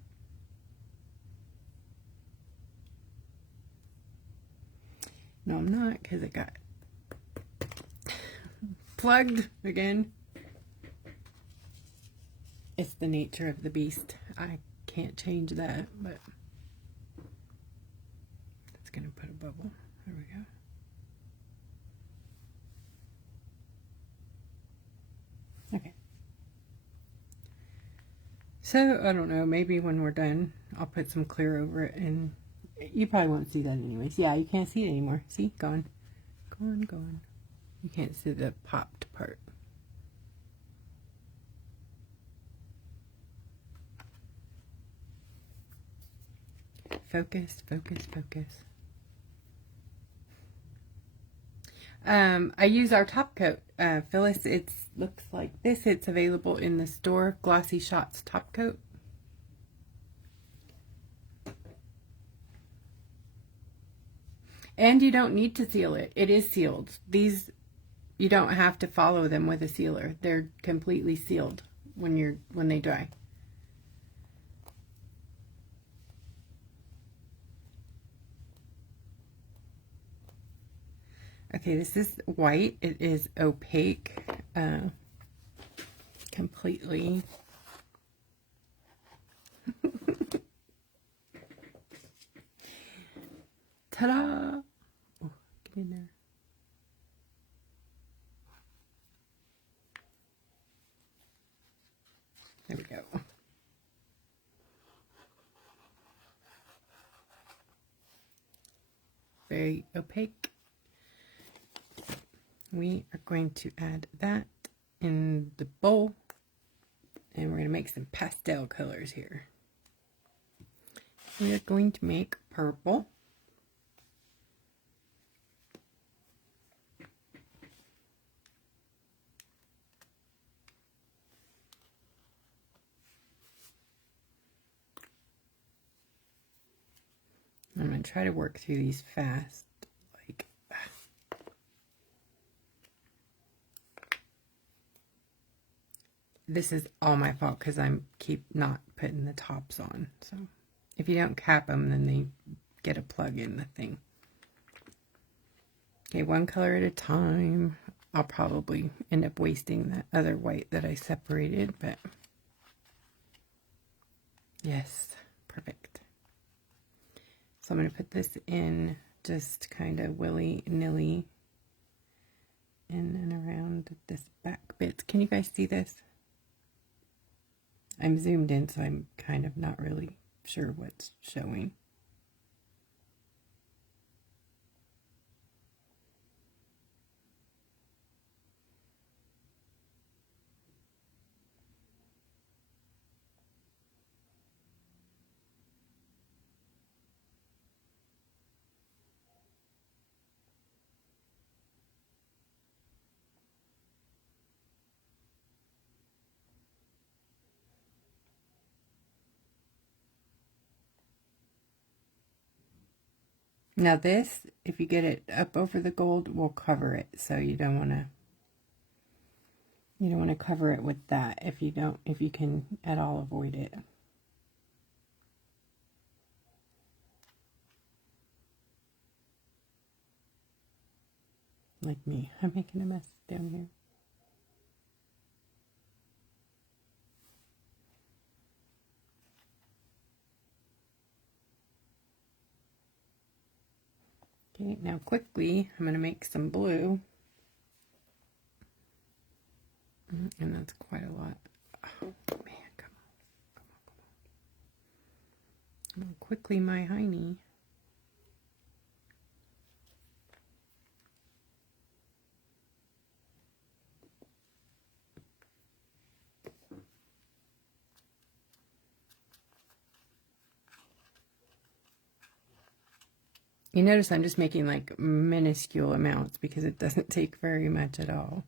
No, I'm not, because it got plugged again. It's the nature of the beast. I can't change that, but it's going to put a bubble. There we go. Okay. So, I don't know, maybe when we're done, I'll put some clear over it, and you probably won't see that anyways. Yeah, you can't see it anymore. See? Gone. Gone, gone. You can't see the popped part. Focus, focus, focus. I use our top coat, Phyllis. It looks like this. It's available in the store, Glossy Shots top coat. And you don't need to seal it. It is sealed. These, you don't have to follow them with a sealer. They're completely sealed when they dry. Okay, this is white. It is opaque, completely. Ta-da! Oh, get in there. There we go. Very opaque. We are going to add that in the bowl, and we're going to make some pastel colors here. We are going to make purple. I'm going to try to work through these fast. Like, this is all my fault because I'm keep not putting the tops on. So if you don't cap them, then they get a plug in the thing. Okay, one color at a time. I'll probably end up wasting that other white that I separated, but yes, perfect. So I'm going to put this in just kind of willy-nilly in and around this back bit. Can you guys see this? I'm zoomed in, so I'm kind of not really sure what's showing. Now this, if you get it up over the gold, will cover it, so you don't want to You don't want to cover it with that if you can at all avoid it. Like me, I'm making a mess down here. Okay, now quickly, I'm going to make some blue. And that's quite a lot. Oh, man, come on. I'm going to quickly my hiney. You notice I'm just making like minuscule amounts because it doesn't take very much at all.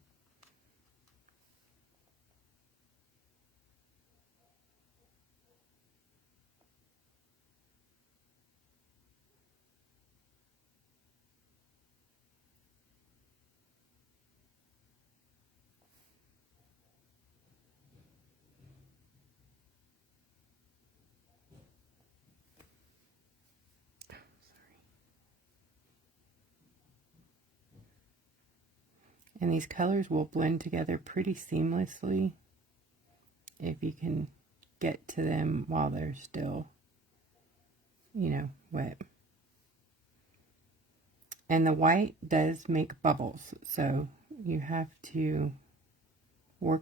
And these colors will blend together pretty seamlessly if you can get to them while they're still, you know, wet. And the white does make bubbles, so you have to work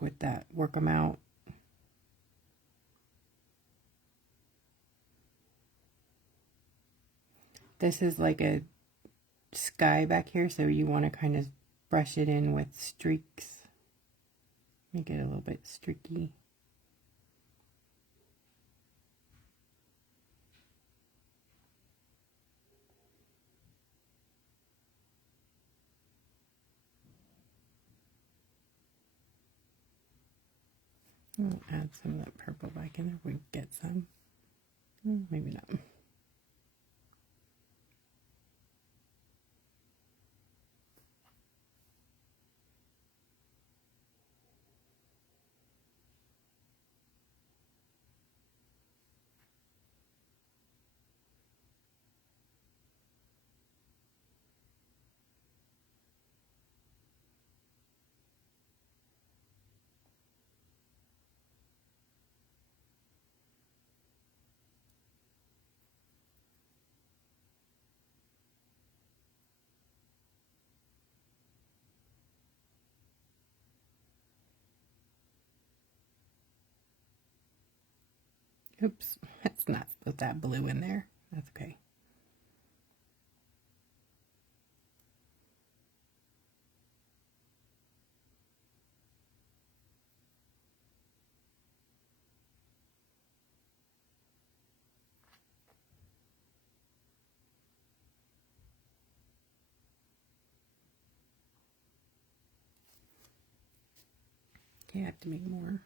with that, work them out. This is like a sky back here, so you want to kind of brush it in with streaks. Make it a little bit streaky. I'll add some of that purple back in there if we get some. Maybe not. Oops, that's not supposed to have blue in there. That's okay. Okay, I have to make more.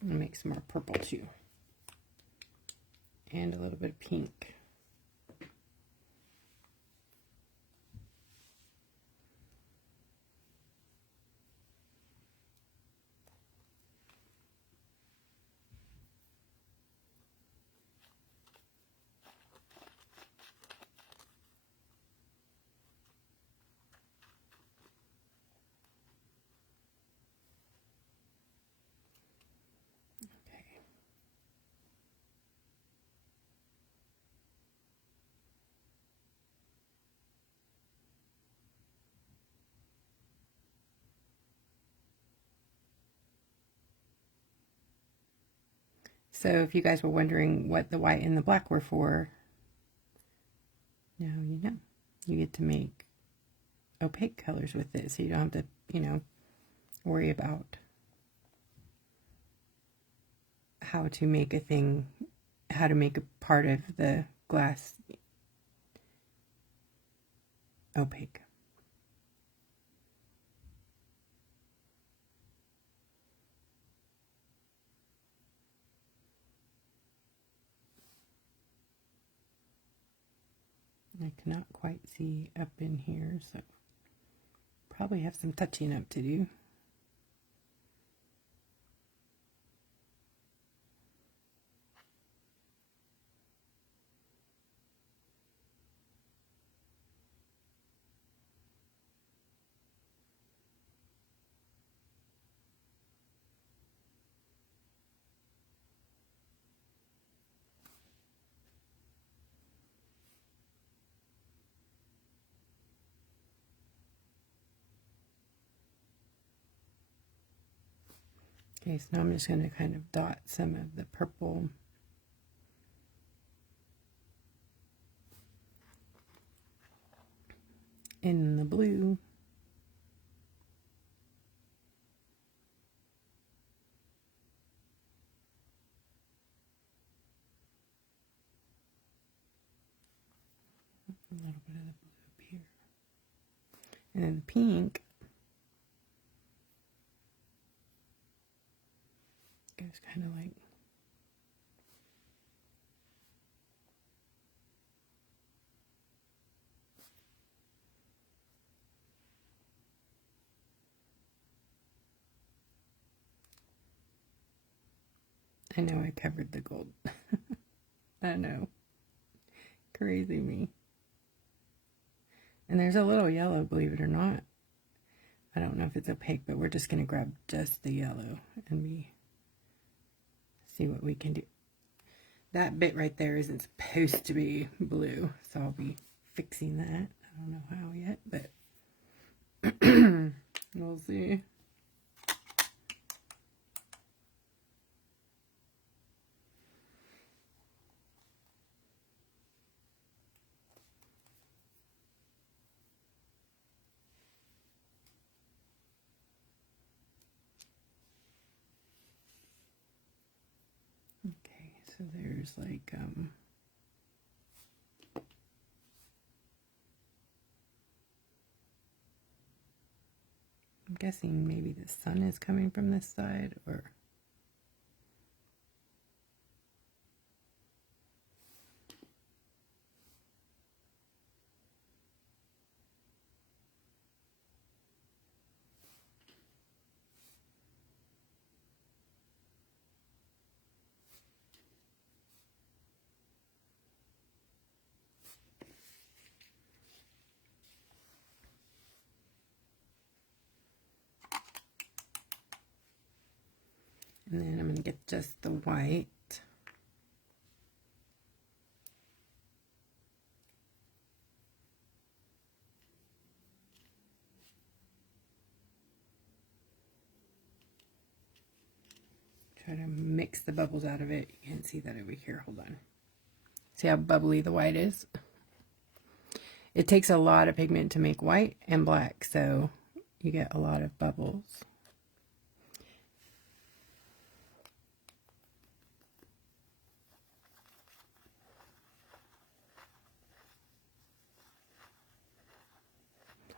I'm gonna make some more purple too. And a little bit of pink. So if you guys were wondering what the white and the black were for, now you know. You get to make opaque colors with it, so you don't have to, you know, worry about how to make a thing, how to make a part of the glass opaque. I cannot quite see up in here, so probably have some touching up to do. Okay, so now I'm just going to kind of dot some of the purple in the blue. A little bit of the blue up here. And then the pink goes kind of like I know I covered the gold. I know. Crazy me. And there's a little yellow, believe it or not. I don't know if it's opaque, but we're just going to grab just the yellow and see what we can do. That bit right there isn't supposed to be blue, so I'll be fixing that. I don't know how yet, but we'll see. Okay, so there's like I'm guessing maybe the sun is coming from this side, or and then I'm going to get just the white. Try to mix the bubbles out of it. You can't see that over here. Hold on. See how bubbly the white is? It takes a lot of pigment to make white and black, so you get a lot of bubbles.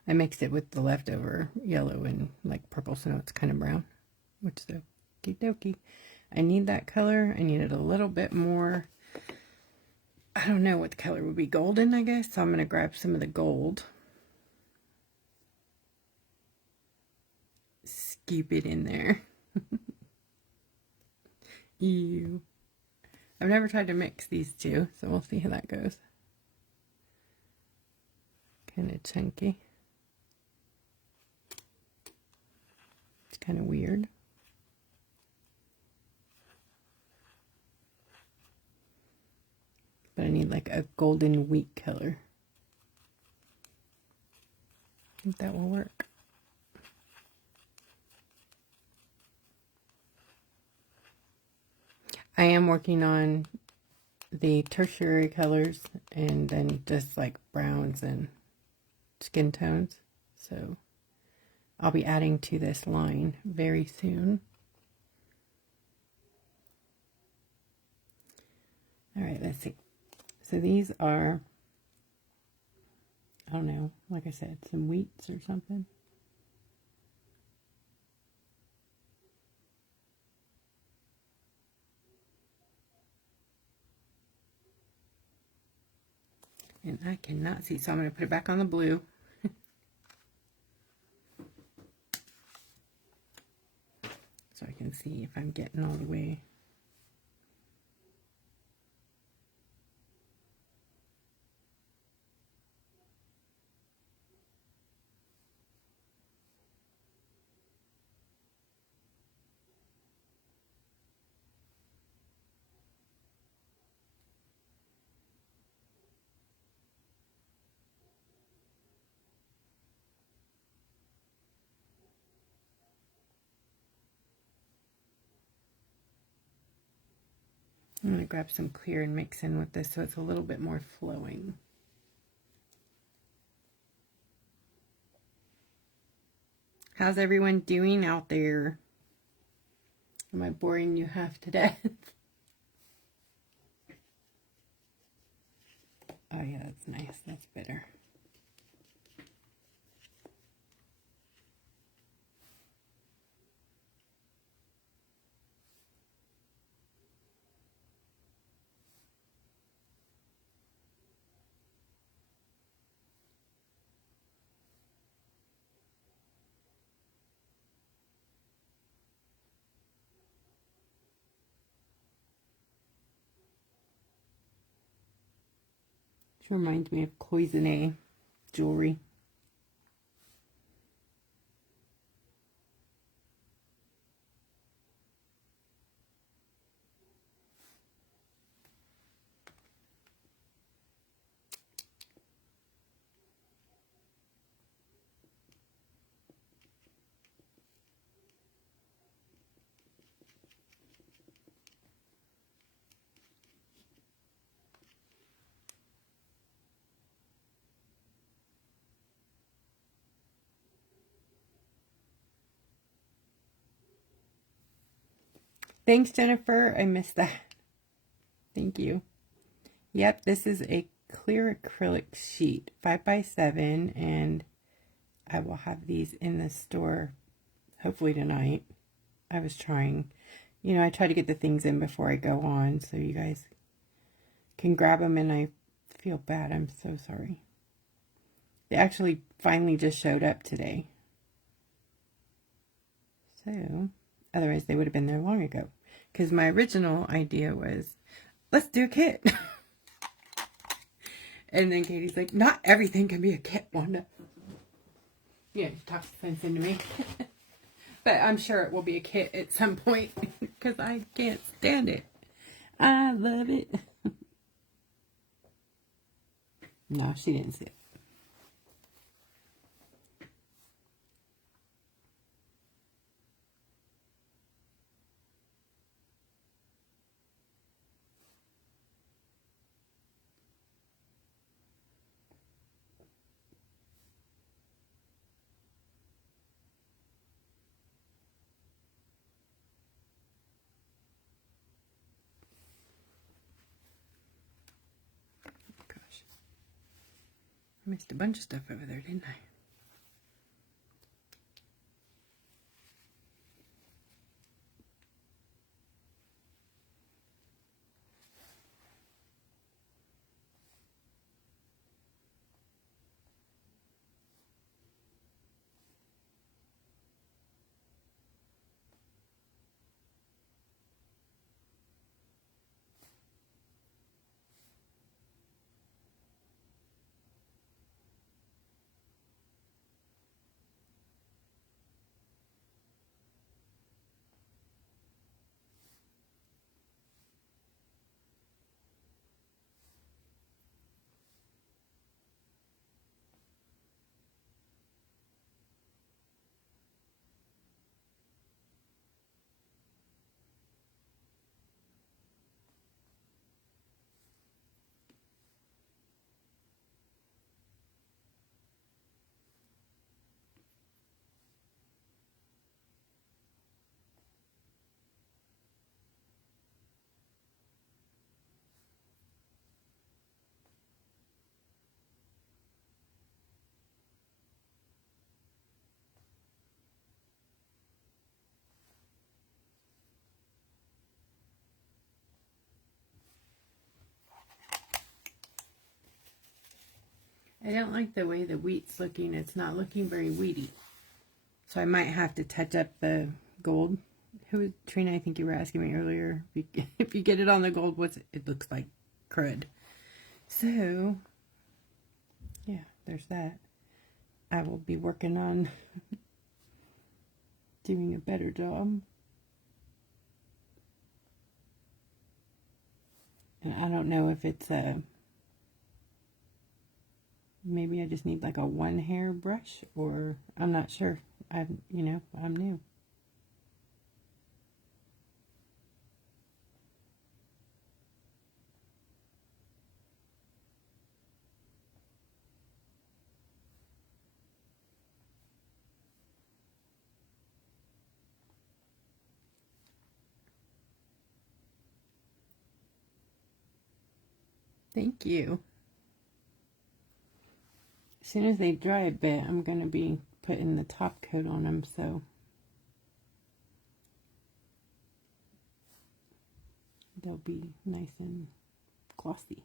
I mixed it with the leftover yellow and like purple, so now it's kind of brown, which is okie dokie. I need that color. I need it a little bit more. I don't know what the color would be. Golden, I guess. So I'm going to grab some of the gold. Scoop it in there. Ew. I've never tried to mix these two, so we'll see how that goes. Kind of chunky. It's kind of weird. But I need like a golden wheat color. I think that will work. I am working on the tertiary colors and then just like browns and skin tones. So I'll be adding to this line very soon. Alright, let's see. So these are, I don't know, like I said, some wheats or something. And I cannot see, so I'm going to put it back on the blue. So I can see if I'm getting all the way. I'm going to grab some clear and mix in with this so it's a little bit more flowing. How's everyone doing out there? Am I boring you half to death? Oh yeah, that's nice. That's better. She reminds me of cloisonne jewelry. Thanks, Jennifer. I missed that. Thank you. Yep, this is a clear acrylic sheet, 5x7, and I will have these in the store hopefully tonight. I was trying, you know, I try to get the things in before I go on so you guys can grab them, and I feel bad. I'm so sorry. They actually finally just showed up today. So, otherwise they would have been there long ago. Because my original idea was, let's do a kit. And then Katie's like, not everything can be a kit, Wanda. Yeah, talk sense into me. But I'm sure it will be a kit at some point. Because I can't stand it. I love it. No, she didn't see it. Gosh. I missed a bunch of stuff over there, didn't I? I don't like the way the wheat's looking. It's not looking very wheaty. So I might have to touch up the gold. Trina, I think you were asking me earlier, if you get it on the gold, it looks like crud. So, yeah, there's that. I will be working on doing a better job. And I don't know if it's maybe I just need like a one hair brush, or I'm not sure. I'm new. Thank you. As soon as they dry a bit, I'm going to be putting the top coat on them, so they'll be nice and glossy.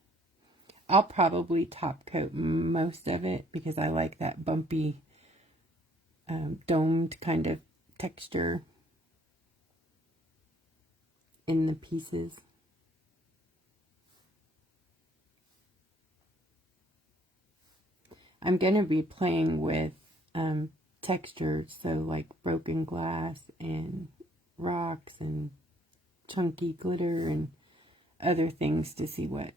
I'll probably top coat most of it because I like that bumpy, domed kind of texture in the pieces. I'm going to be playing with textures, so like broken glass and rocks and chunky glitter and other things to see what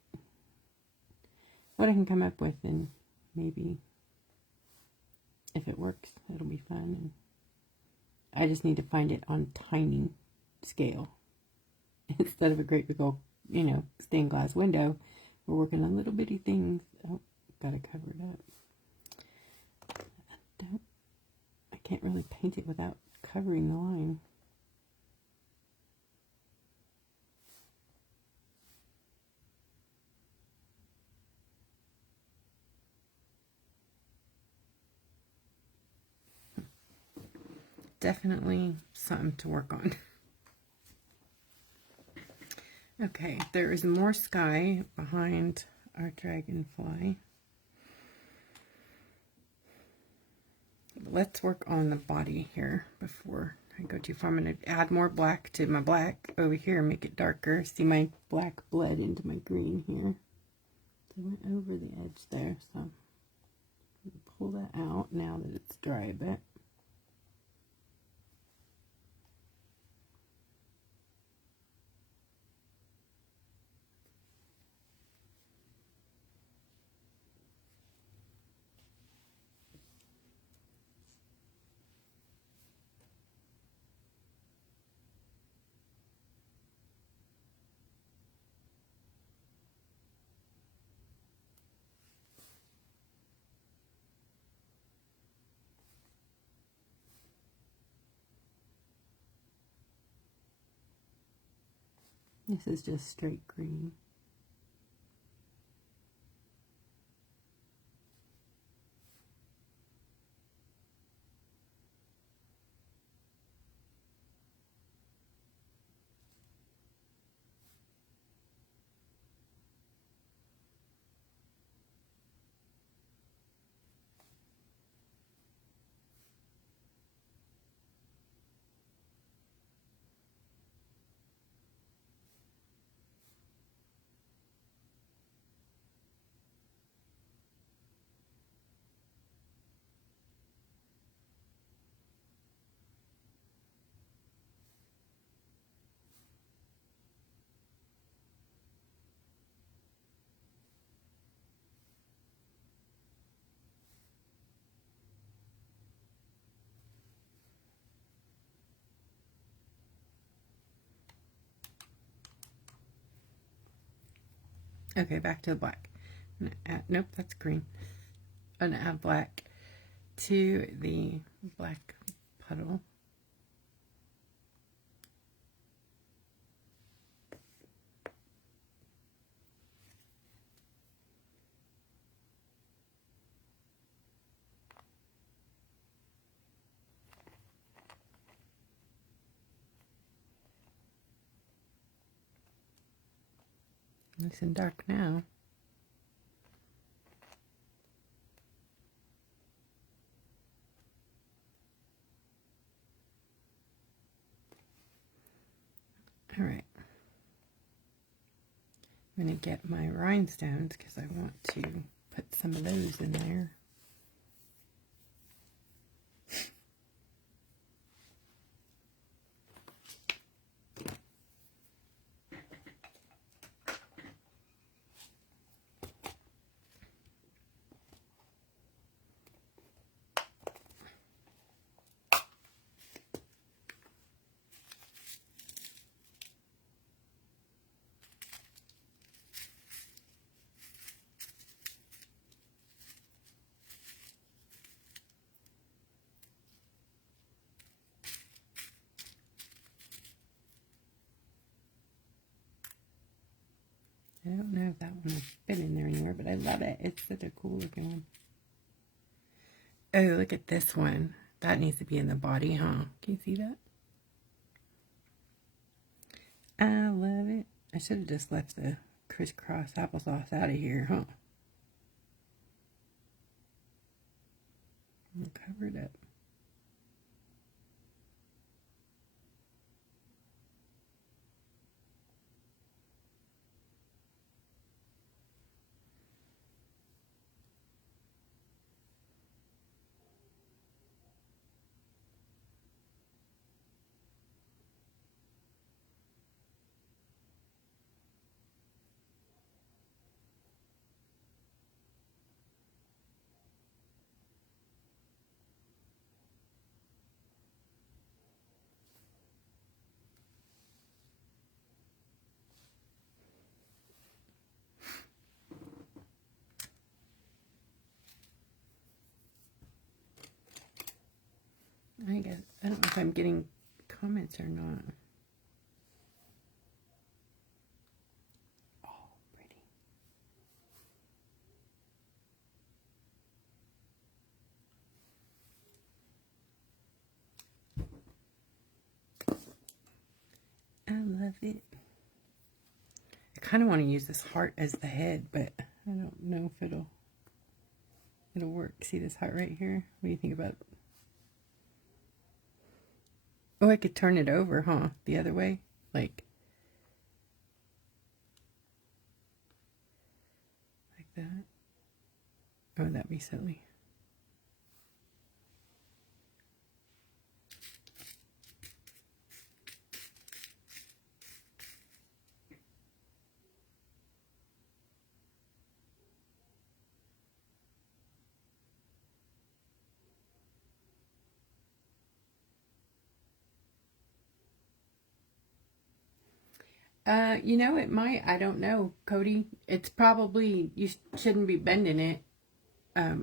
I can come up with, and maybe if it works, it'll be fun. And I just need to find it on tiny scale. Instead of a great big old, stained glass window, we're working on little bitty things. Oh, gotta cover it up. I can't really paint it without covering the line. Definitely something to work on. Okay, there is more sky behind our dragonfly. Let's work on the body here before I go too far. I'm going to add more black to my black over here and make it darker. See, my black bled into my green here. So I went over the edge there, so pull that out now that it's dry a bit. This is just straight green. Okay, back to the black. Nope, that's green. I'm going to add black to the black puddle. Nice and dark now. I'm going to get my rhinestones because I want to put some of those in there. I don't know if that one will fit in there anywhere, but I love it. It's such a cool looking one. Oh, look at this one. That needs to be in the body, huh? Can you see that? I love it. I should have just left the crisscross applesauce out of here, huh? And cover it up. I guess, I don't know if I'm getting comments or not. Oh, pretty. I love it. I kind of want to use this heart as the head, but I don't know if it'll work. See this heart right here? What do you think about it? Oh, I could turn it over, huh? The other way? Like that? Oh, that'd be silly. You know, it might. I don't know, Cody. It's probably, you shouldn't be bending it. I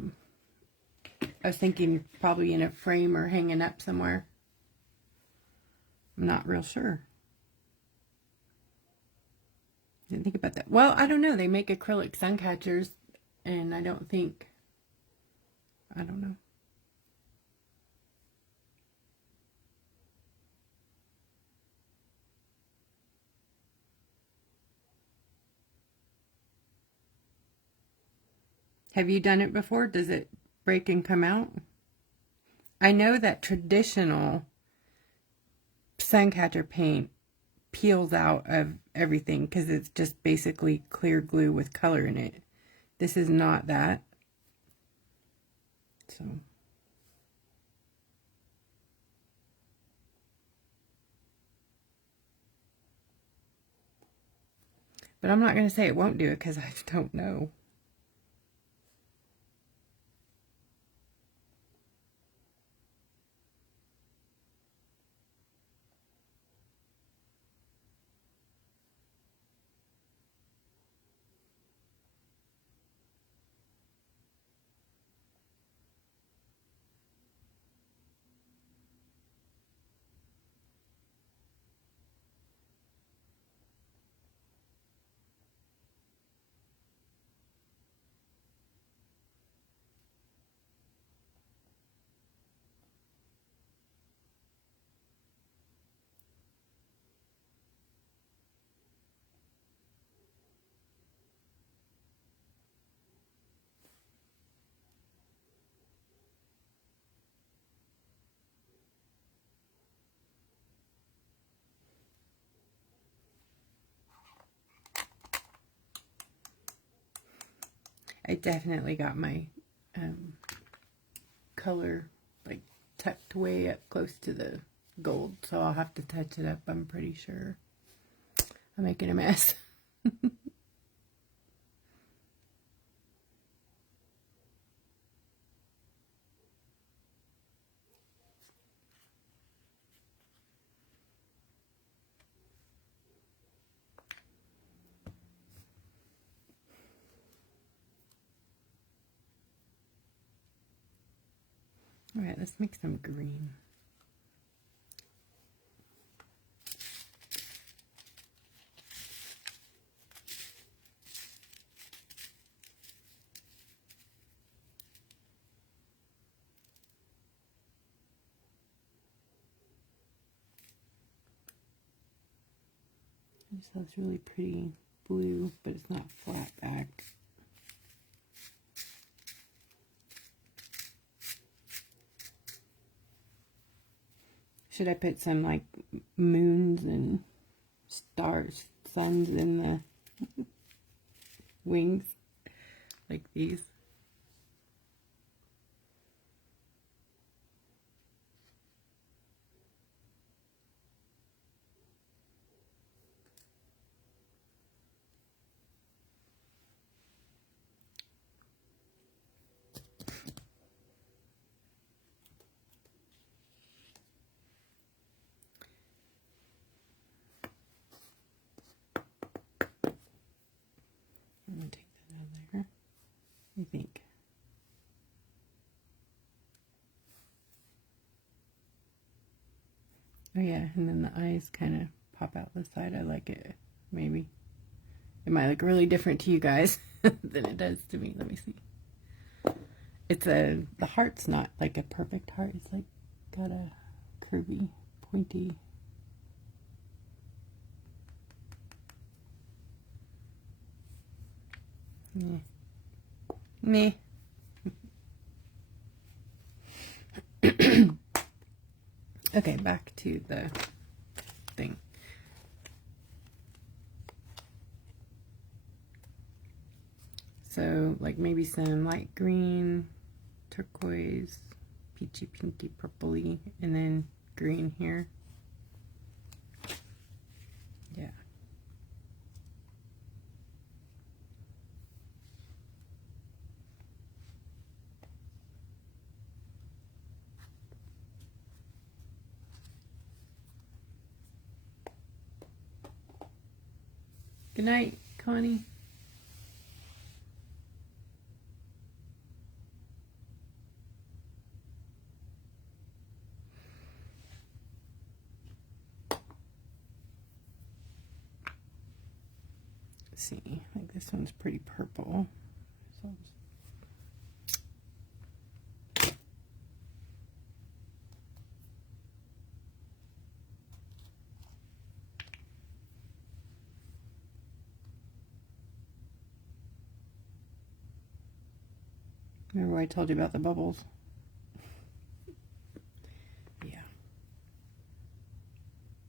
was thinking probably in a frame or hanging up somewhere. I'm not real sure. Didn't think about that. Well, I don't know. They make acrylic sun catchers, and I don't know. Have you done it before? Does it break and come out? I know that traditional sun catcher paint peels out of everything because it's just basically clear glue with color in it. This is not that. So. But I'm not going to say it won't do it because I don't know. I definitely got my color like tucked way up close to the gold, so I'll have to touch it up. I'm pretty sure I'm making a mess. All right, let's make some green. This has really pretty blue, but it's not flat back. Should I put some like moons and stars, suns in the wings like these? I'm gonna take that out of there. I think. Oh yeah, and then the eyes kind of pop out the side. I like it. Maybe it might look really different to you guys than it does to me. Let me see. It's the heart's not like a perfect heart. It's like got a curvy, pointy. Meh. Meh. Okay, back to the thing. So, like maybe some light green, turquoise, peachy, pinky, purpley, and then green here. Yeah. Good night, Connie. Let's see, like this one's pretty purple. Remember I told you about the bubbles? Yeah.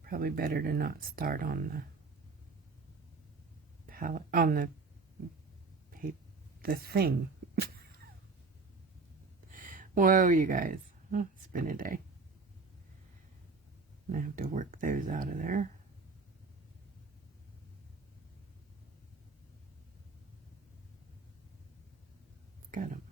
Probably better to not start on the palette, on the thing. Whoa, you guys. Oh, it's been a day. I have to work those out of there. Got them.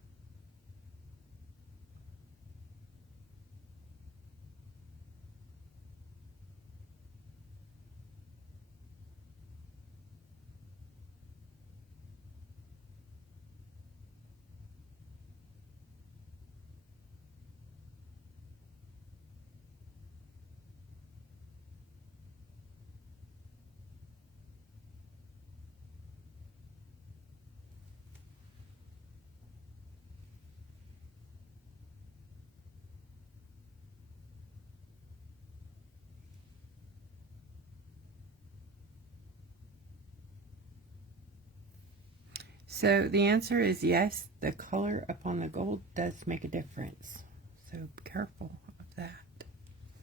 So the answer is yes, the color upon the gold does make a difference. So be careful of that.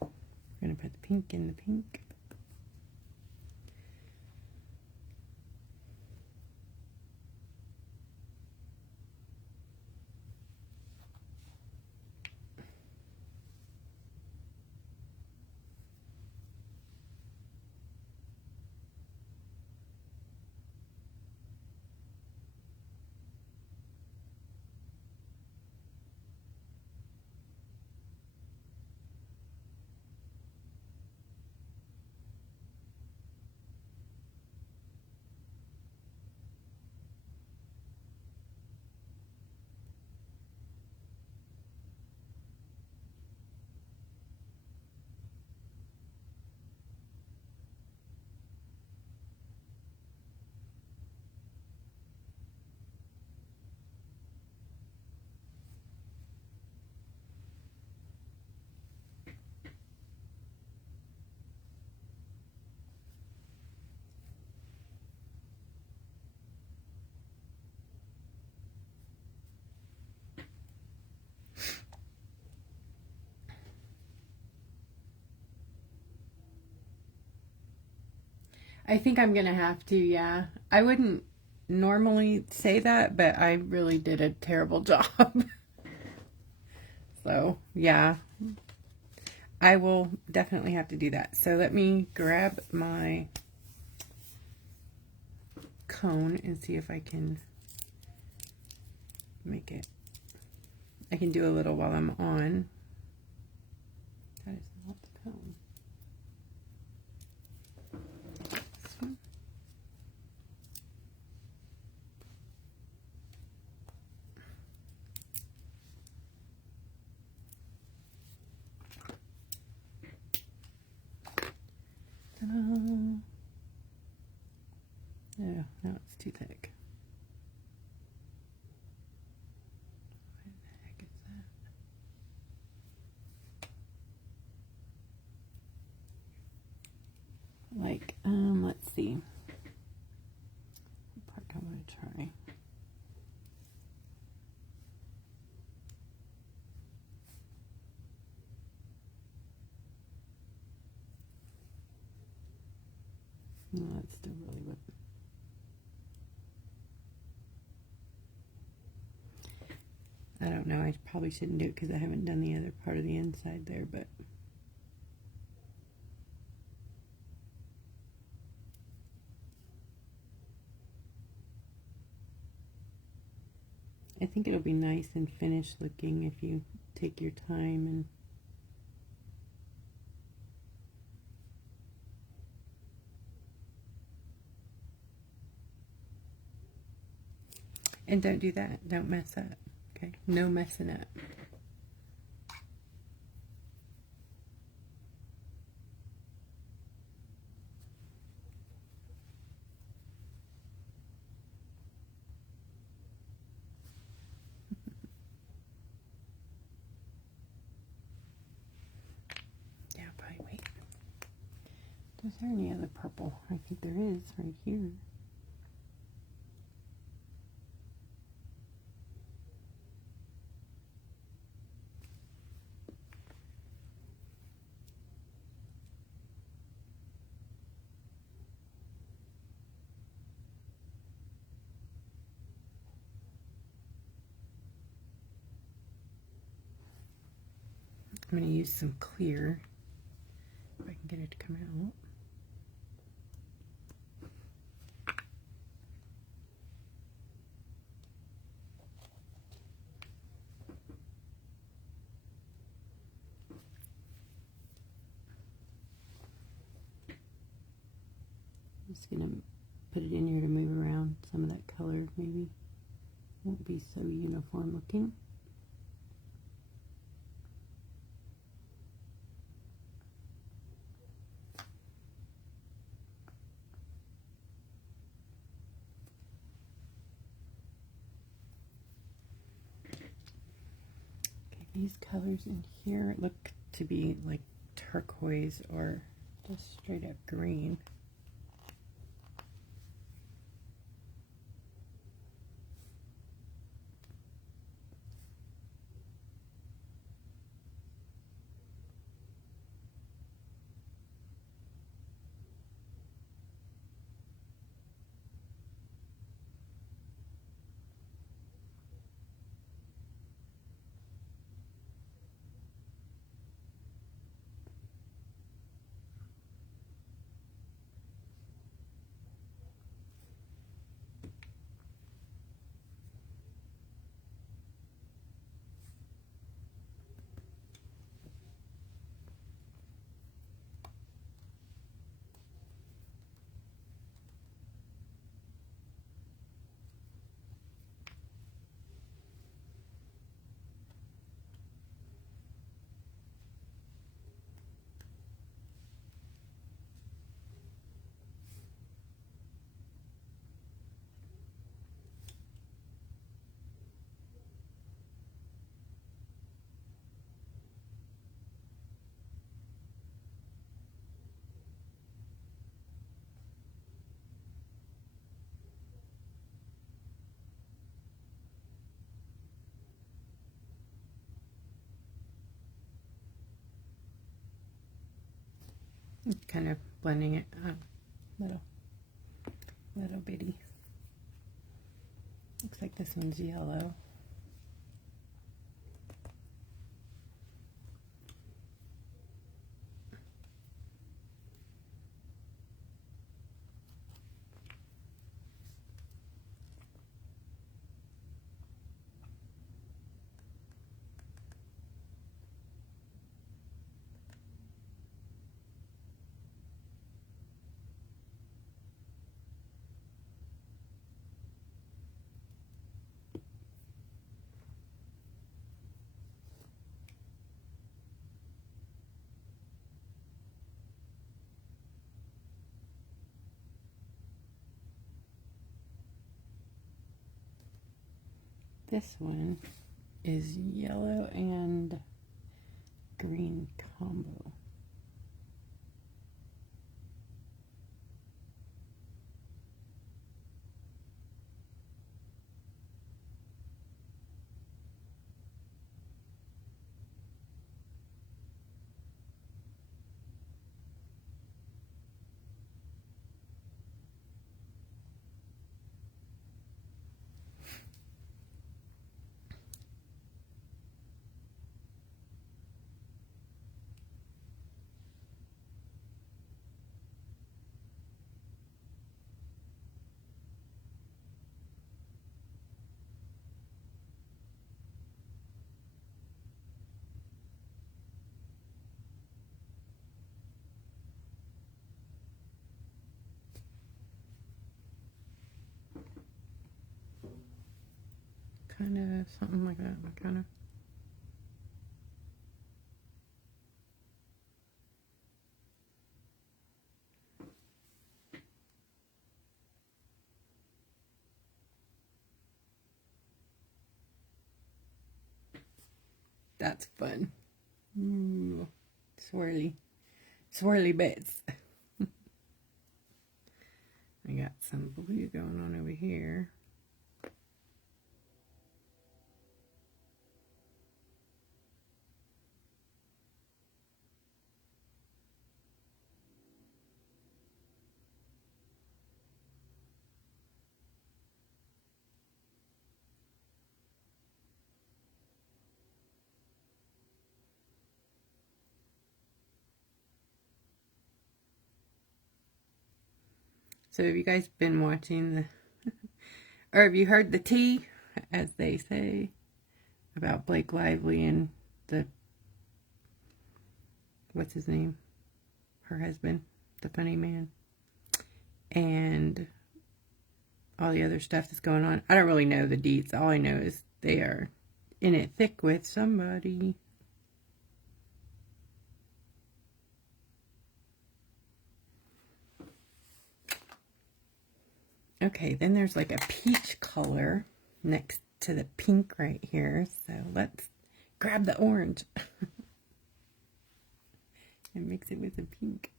I'm going to put the pink in the pink. I think I'm gonna have to, yeah. I wouldn't normally say that, but I really did a terrible job. So, yeah. I will definitely have to do that. So let me grab my cone and see if I can make it. I can do a little while I'm on. That is not the cone. This one. Ta-da. Yeah, no, it's too thick. What the heck is that? Like, let's see. What part I want to try. No, that's still really what. I don't know. I probably shouldn't do it because I haven't done the other part of the inside there, but I think it'll be nice and finished looking if you take your time and don't do that. Don't mess up. Okay? No messing up. Yeah, probably wait. Is there any other purple? I think there is right here. I'm going to use some clear if I can get it to come out. I'm just going to put it in here to move around some of that color. Maybe won't be so uniform looking. These colors in here look to be like turquoise or just straight up green. Kind of blending it out a little. Little bitty. Looks like this one's yellow. This one is yellow and green combo. Kind of something like that. Kind of. That's fun. Ooh, swirly bits. I got some blue going on over here. So have you guys been watching the, or have you heard the tea, as they say, about Blake Lively and the, what's his name? Her husband, the funny man, and all the other stuff that's going on. I don't really know the deets. All I know is they are in it thick with somebody. Okay, then there's like a peach color next to the pink right here. So let's grab the orange and mix it with the pink.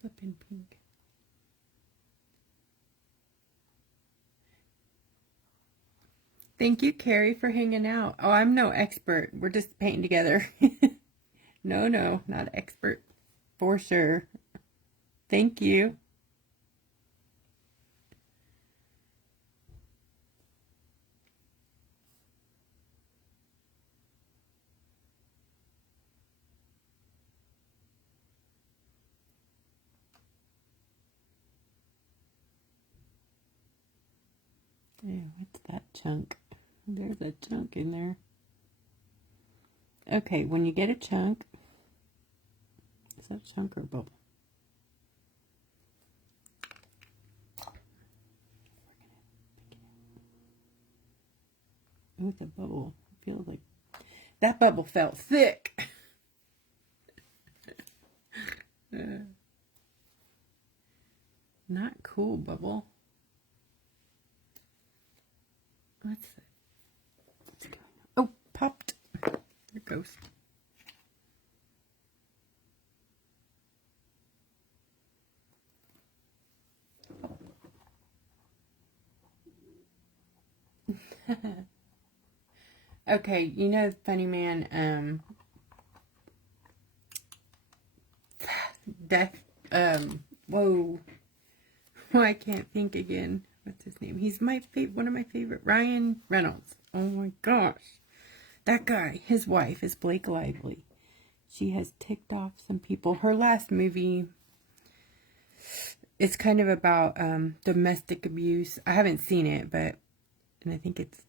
Flipping pink. Thank you, Carrie, for hanging out. Oh, I'm no expert. We're just painting together. No, not expert. For sure. Thank you. Yeah, what's that chunk? There's a chunk in there. Okay, when you get a chunk, is that a chunk or a bubble? Oh, it's a bubble. It feels like that bubble felt thick. Not cool, bubble. What's that? What's going on? Oh, popped. There it goes. Okay, you know, funny man, Death, whoa, I can't think again. What's his name? He's my one of my favorite, Ryan Reynolds. Oh my gosh. That guy, his wife is Blake Lively. She has ticked off some people. Her last movie, it's kind of about domestic abuse. I haven't seen it, but, and I think it's,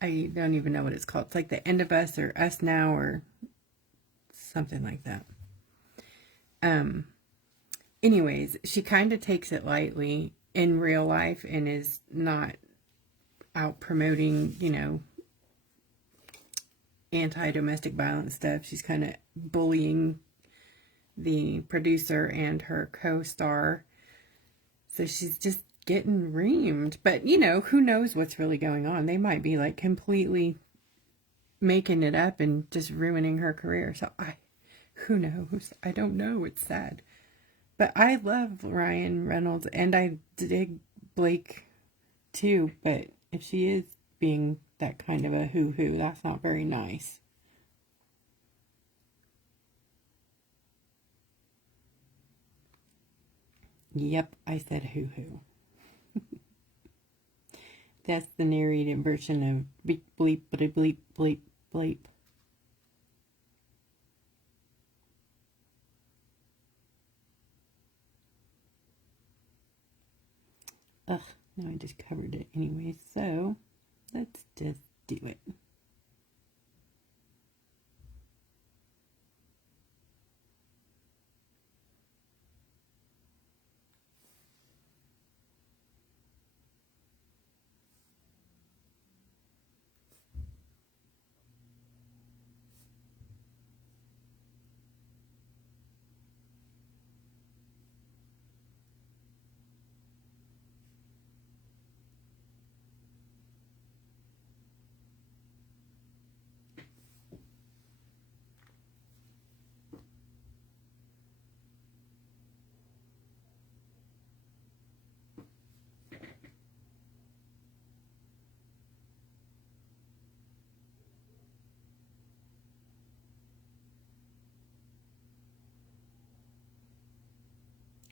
I don't even know what it's called. It's like The End of Us or Us Now or something like that. Anyways, she kind of takes it lightly in real life and is not out promoting, you know, anti-domestic violence stuff. She's kind of bullying the producer and her co-star. So she's just getting reamed. But, you know, who knows what's really going on? They might be like completely making it up and just ruining her career. So who knows? I don't know. It's sad. But I love Ryan Reynolds and I dig Blake too. But if she is being that kind of a hoo-hoo, that's not very nice. Yep, I said hoo-hoo. That's the narrated version of bleep, bleep, bleep, bleep, bleep, bleep. Ugh, no, I just covered it anyway, so let's just do it.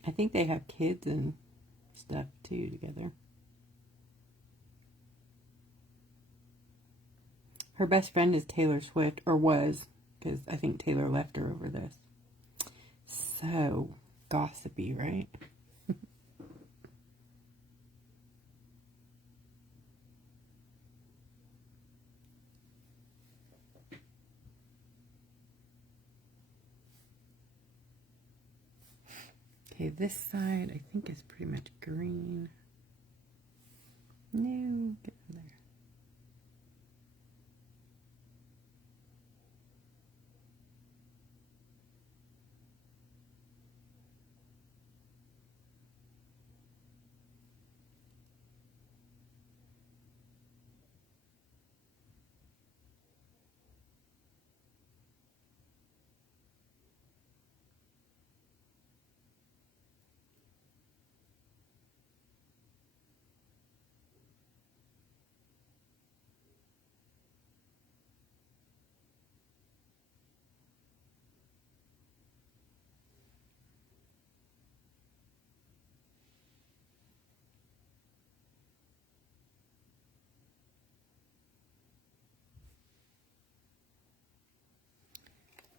I think they have kids and stuff too together. Her best friend is Taylor Swift, or was, because I think Taylor left her over this. So gossipy, right? Okay, this side I think is pretty much green. No, get in there.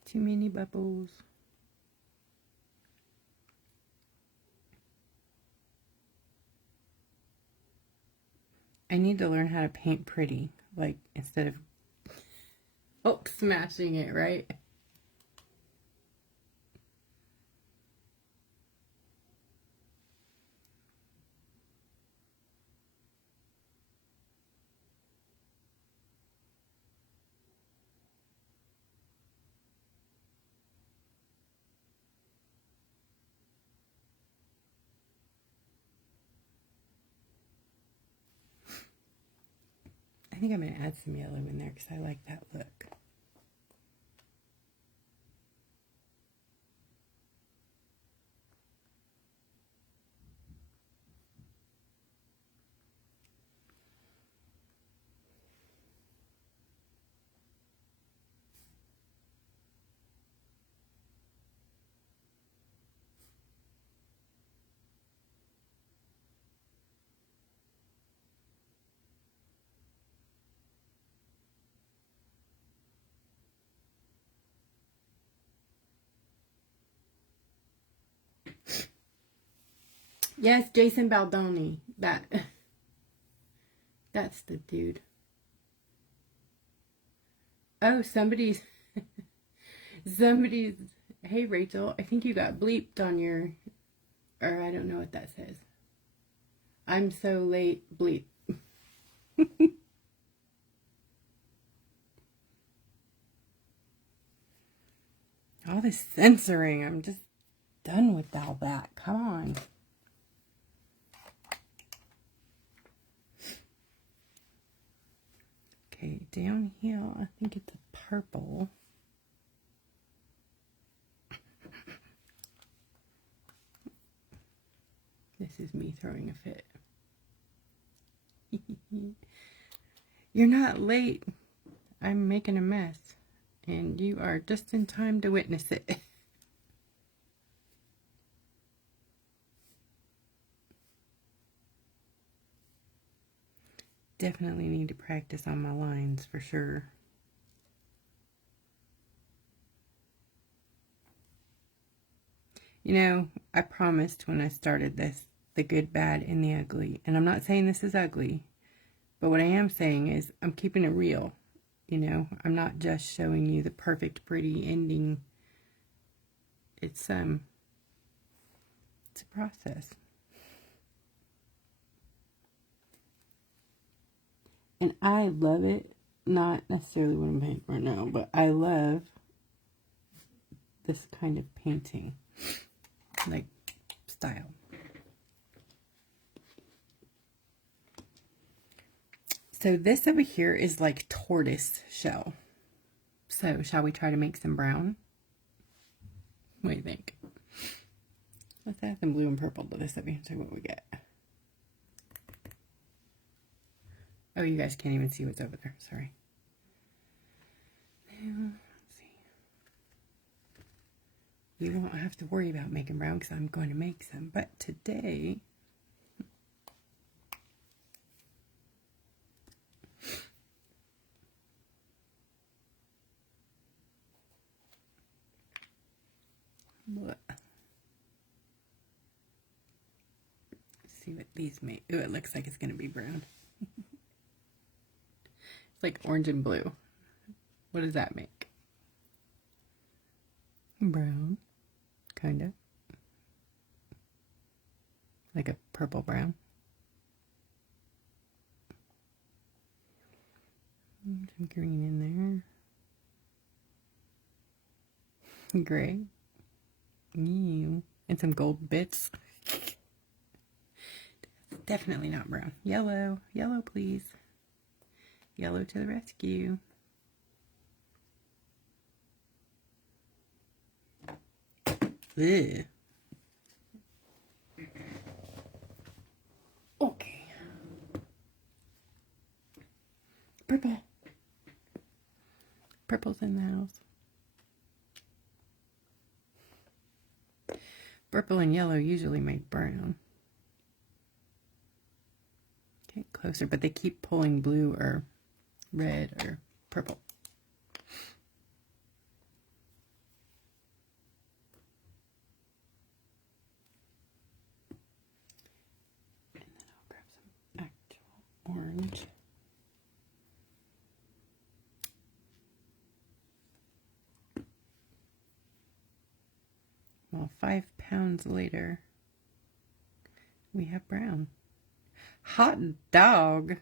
Too many bubbles. I need to learn how to paint pretty, like instead of smashing it, right? I think I'm going to add some yellow in there because I like that look. Yes, Jason Baldoni. That's the dude. Oh, somebody's, hey Rachel, I think you got bleeped on your, or I don't know what that says. I'm so late, bleep. All this censoring, I'm just done with all that. Come on. Okay, down here, I think it's a purple. This is me throwing a fit. You're not late. I'm making a mess. And you are just in time to witness it. Definitely need to practice on my lines for sure. You know, I promised when I started this, the good, bad, and the ugly. And I'm not saying this is ugly, but what I am saying is I'm keeping it real. You know, I'm not just showing you the perfect, pretty ending. It's a process. And I love it. Not necessarily what I'm painting right now, but I love this kind of painting, like, style. So this over here is like tortoise shell. So shall we try to make some brown? What do you think? Let's add some blue and purple to this over here and see what we get. Oh, you guys can't even see what's over there. Sorry. Now, let's see. You won't have to worry about making brown because I'm going to make some. But today, let's see what these make. Oh, it looks like it's going to be brown. It's like orange and blue. What does that make? Brown, kind of. Like a purple brown. Some green in there. Gray. Ew. And some gold bits. Definitely not brown. Yellow. Yellow, please. Yellow to the rescue. Ugh. Okay. Purple. Purple's in the house. Purple and yellow usually make brown. Get closer, but they keep pulling blue or red or purple. And then I'll grab some actual orange. Well, 5 pounds later, we have brown. Hot dog!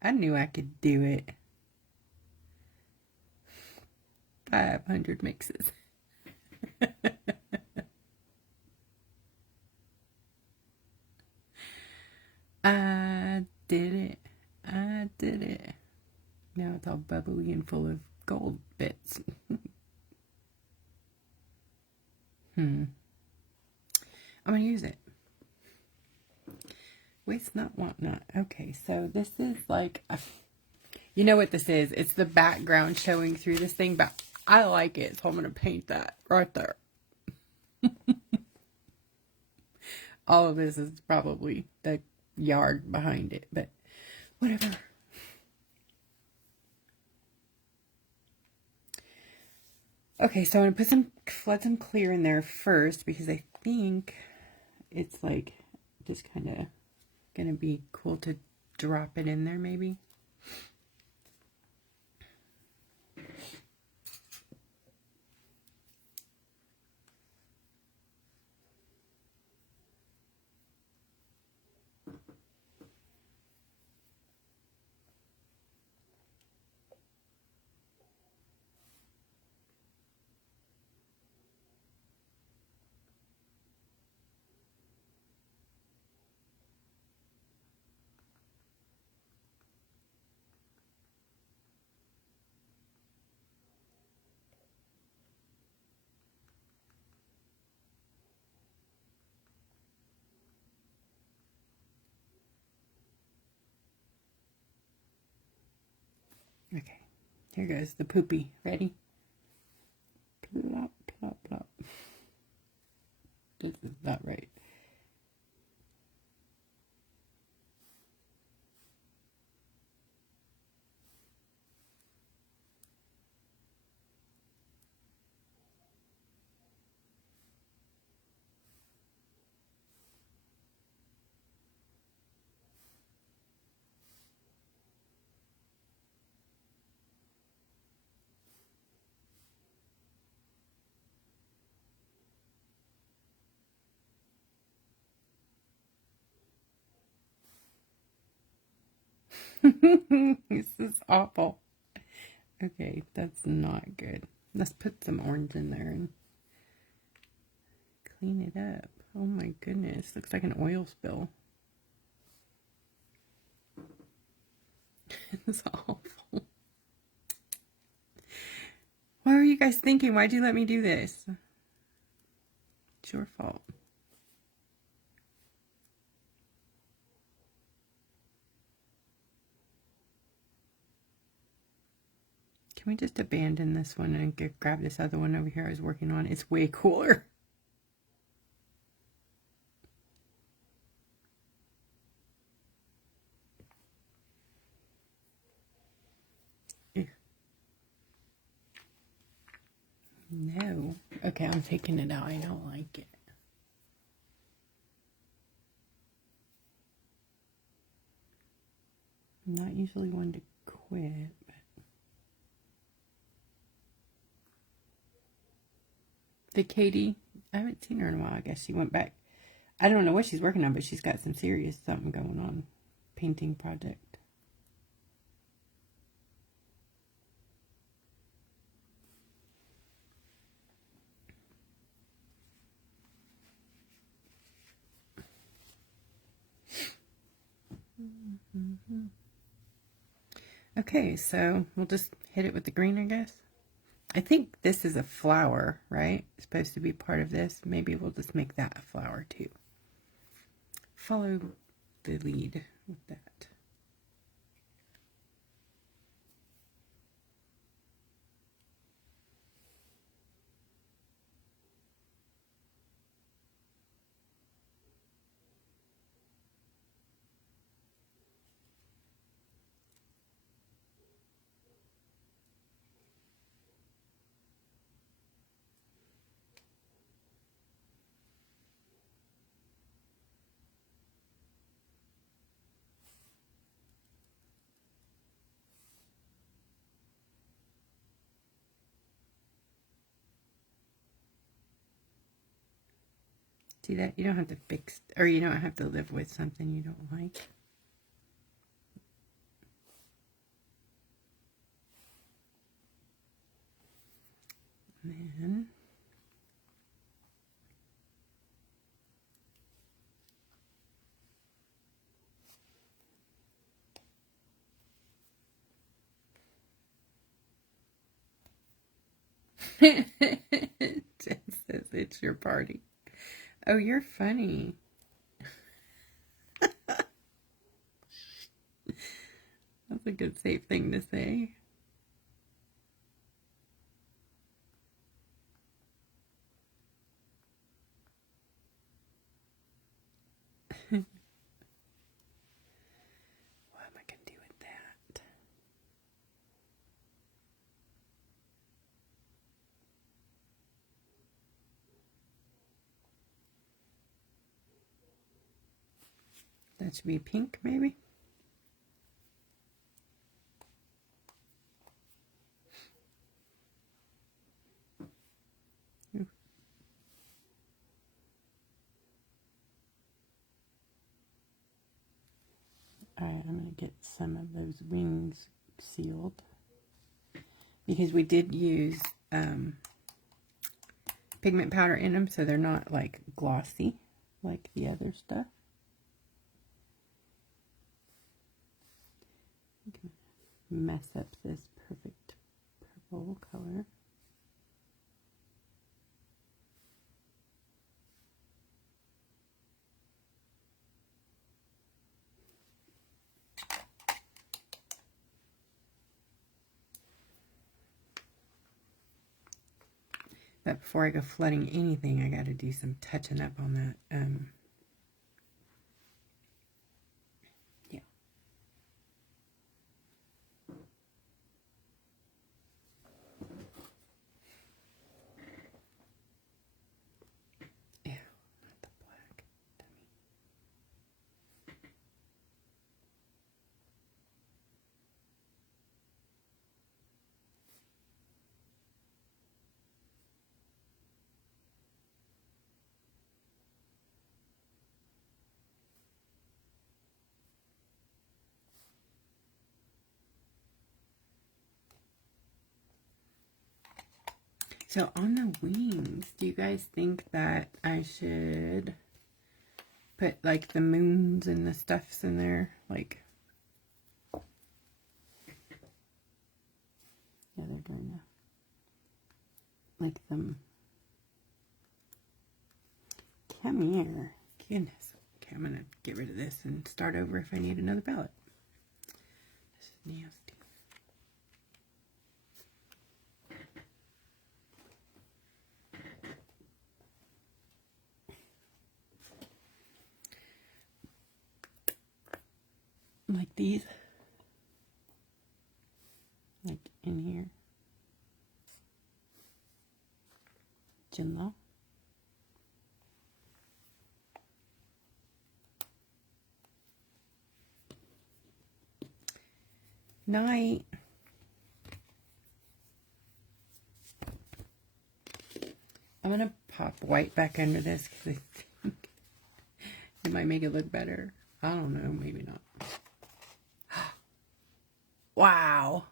I knew I could do it. 500 mixes. I did it. I did it. Now it's all bubbly and full of gold bits. I'm going to use it. Waste not, want not. Okay, so this is like, you know what this is. It's the background showing through this thing, but I like it, so I'm going to paint that right there. All of this is probably the yard behind it, but whatever. Okay, so I'm going to let some clear in there first because I think it's like Just kind of gonna be cool to drop it in there maybe. Okay, here goes the poopy. Ready? Plop, plop, plop. This is not right. This is awful. Okay, that's not good. Let's put some orange in there and clean it up. Oh my goodness, looks like an oil spill. It's awful. What were you guys thinking? Why'd you let me do this? It's your fault. Can we just abandon this one and grab this other one over here I was working on? It's way cooler. No. Okay, I'm taking it out. I don't like it. I'm not usually one to quit, but the Katie, I haven't seen her in a while. I guess she went back. I don't know what she's working on, but she's got some serious something going on. Painting project. Okay, so we'll just hit it with the green, I guess. I think this is a flower, right? It's supposed to be part of this. Maybe we'll just make that a flower too. Follow the lead with that. See that? You don't have to fix, or you don't have to live with something you don't like. And then it just says it's your party. Oh, you're funny. That's a good safe thing to say. What am I going to do with that? That should be pink, maybe. Alright, I'm going to get some of those wings sealed. Because we did use pigment powder in them, so they're not like glossy like the other stuff. Mess up this perfect purple color. But before I go flooding anything, I got to do some touching up on that. Yeah. Yeah, not the black. Dummy. So on the wings, do you guys think that I should put like the moons and the stuffs in there? Like, yeah, they're doing the, like them. Come here. Goodness. Okay, I'm going to get rid of this and start over if I need another palette. This is nasty. Like these. Like in here. Jinla. Night. I'm going to pop white back under this because I think it might make it look better. I don't know, maybe not. Wow.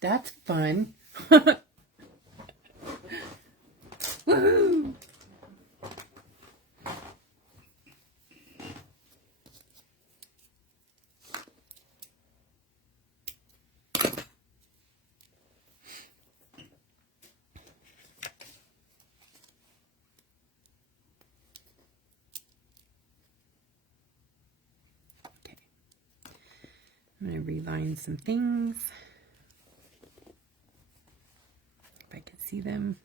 That's fun. Woohoo! Okay. I'm going to reline some things. If I can see them.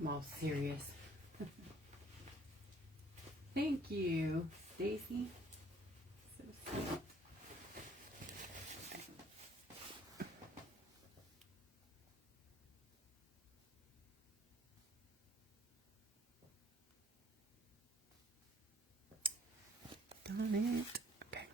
I'm all serious. Thank you, Stacy. So sweet. Darn it. Okay.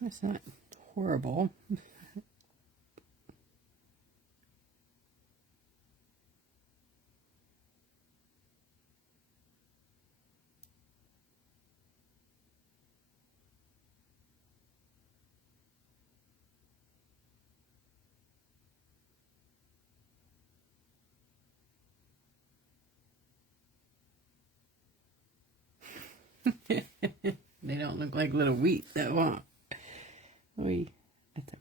That's not horrible. They don't look like little wheat though, huh? Oy, that's okay.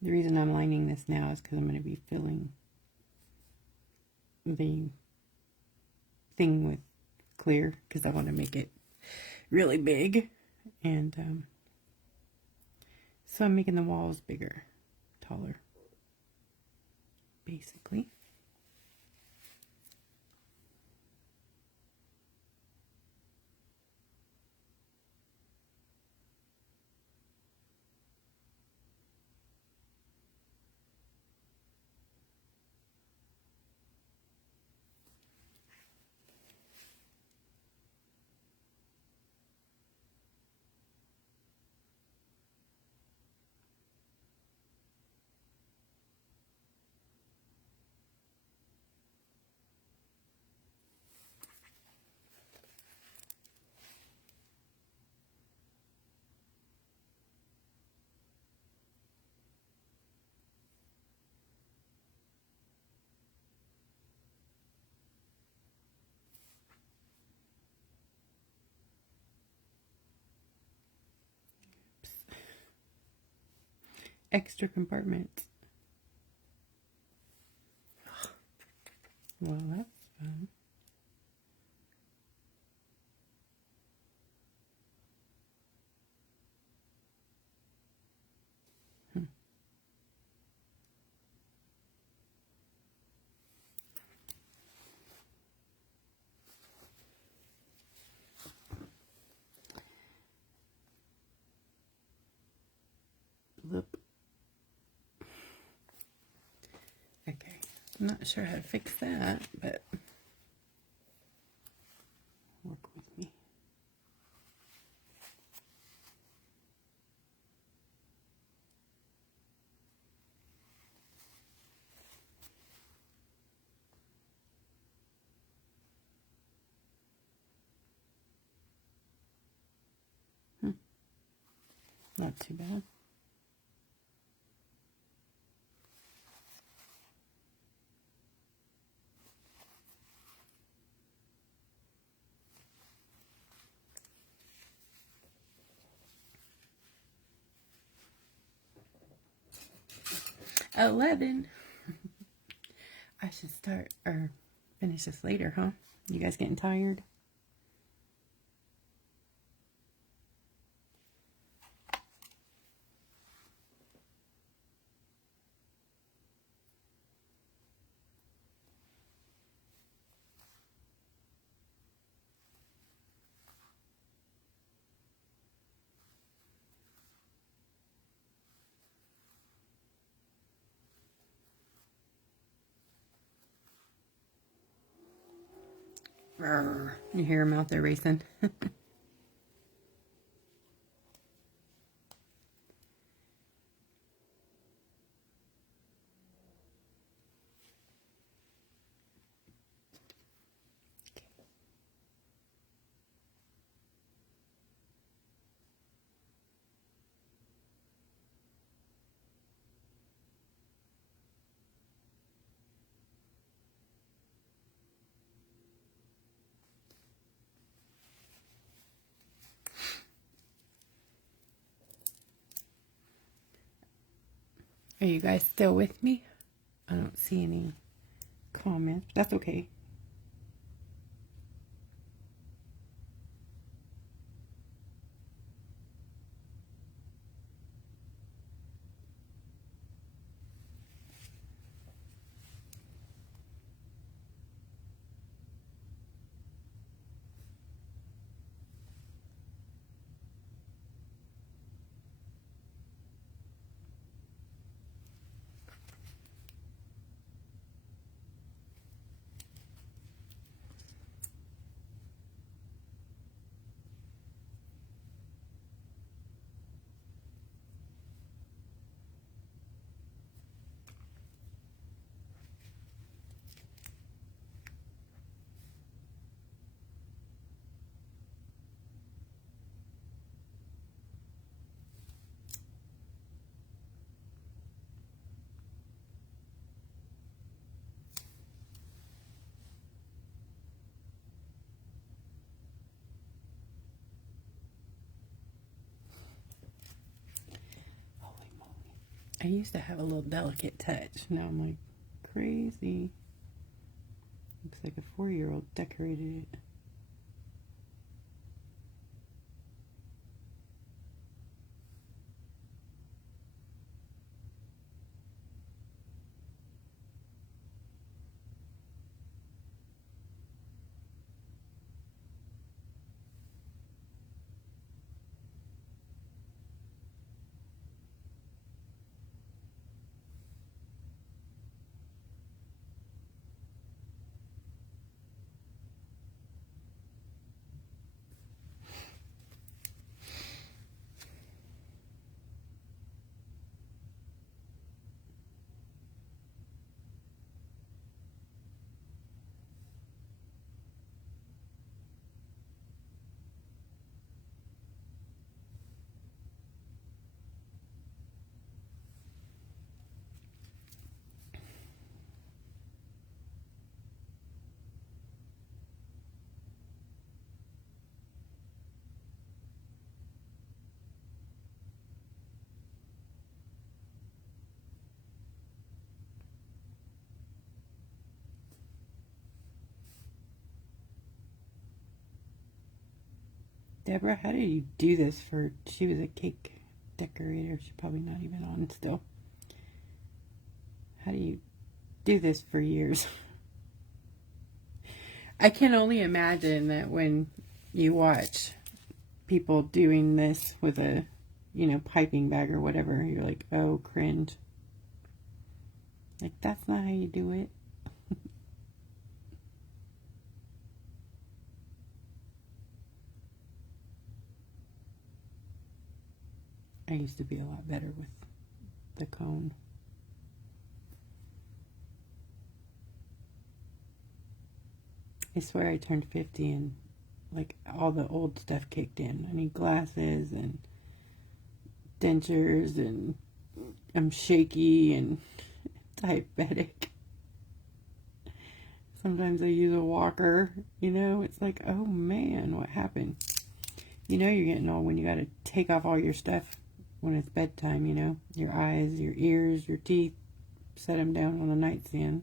The reason I'm lining this now is because I'm going to be filling the thing with clear because I want to make it really big. And so I'm making the walls bigger, taller, basically. Extra compartments. Well, that's fun. Look. Okay, I'm not sure how to fix that, but work with me. Not too bad. $11. I should start or finish this later, huh? You guys getting tired? Rrr. You hear them out there racing. Are you guys still with me? I don't see any comments. That's okay. I used to have a little delicate touch. Now I'm like crazy. Looks like a 4-year-old decorated it. Deborah, how did you do this for, she was a cake decorator. She's probably not even on still. How do you do this for years? I can only imagine that when you watch people doing this with a, you know, piping bag or whatever, you're like, oh, cringe. Like, that's not how you do it. I used to be a lot better with the cone. I swear I turned 50 and like all the old stuff kicked in. I need glasses and dentures and I'm shaky and diabetic. Sometimes I use a walker, you know, it's like, oh man, what happened? You know you're getting old when you gotta take off all your stuff when it's bedtime, you know, your eyes, your ears, your teeth, set them down on the nightstand.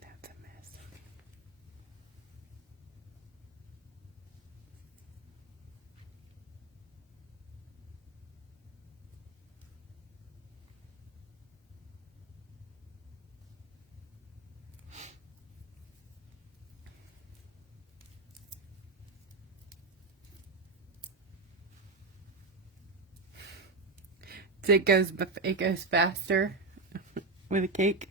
That's a mess. It goes faster with a cake.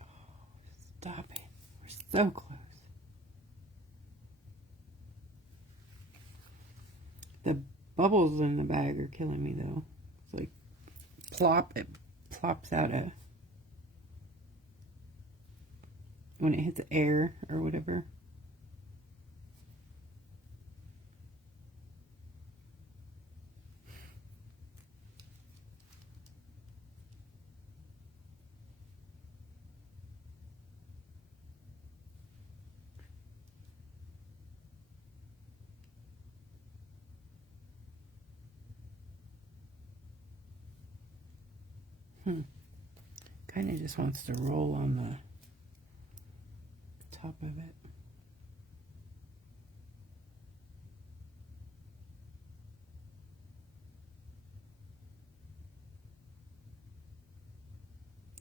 Oh, stop it. We're so close. The bubbles in the bag are killing me though. It's like plop, it plops out a when it hits air or whatever. Kind of just wants to roll on the top of it.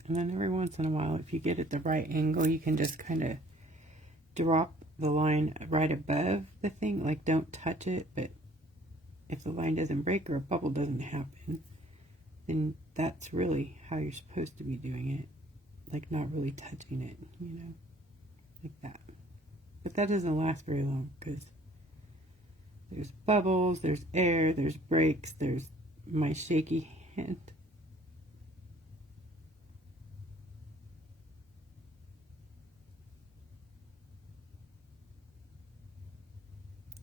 And then every once in a while, if you get at the right angle, you can just kind of drop the line right above the thing. Like, don't touch it, but if the line doesn't break or a bubble doesn't happen, then that's really how you're supposed to be doing it. Like, not really touching it, you know, like that. But that doesn't last very long because there's bubbles, there's air, there's breaks, there's my shaky hand.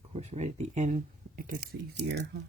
Of course, right at the end, it gets easier, huh?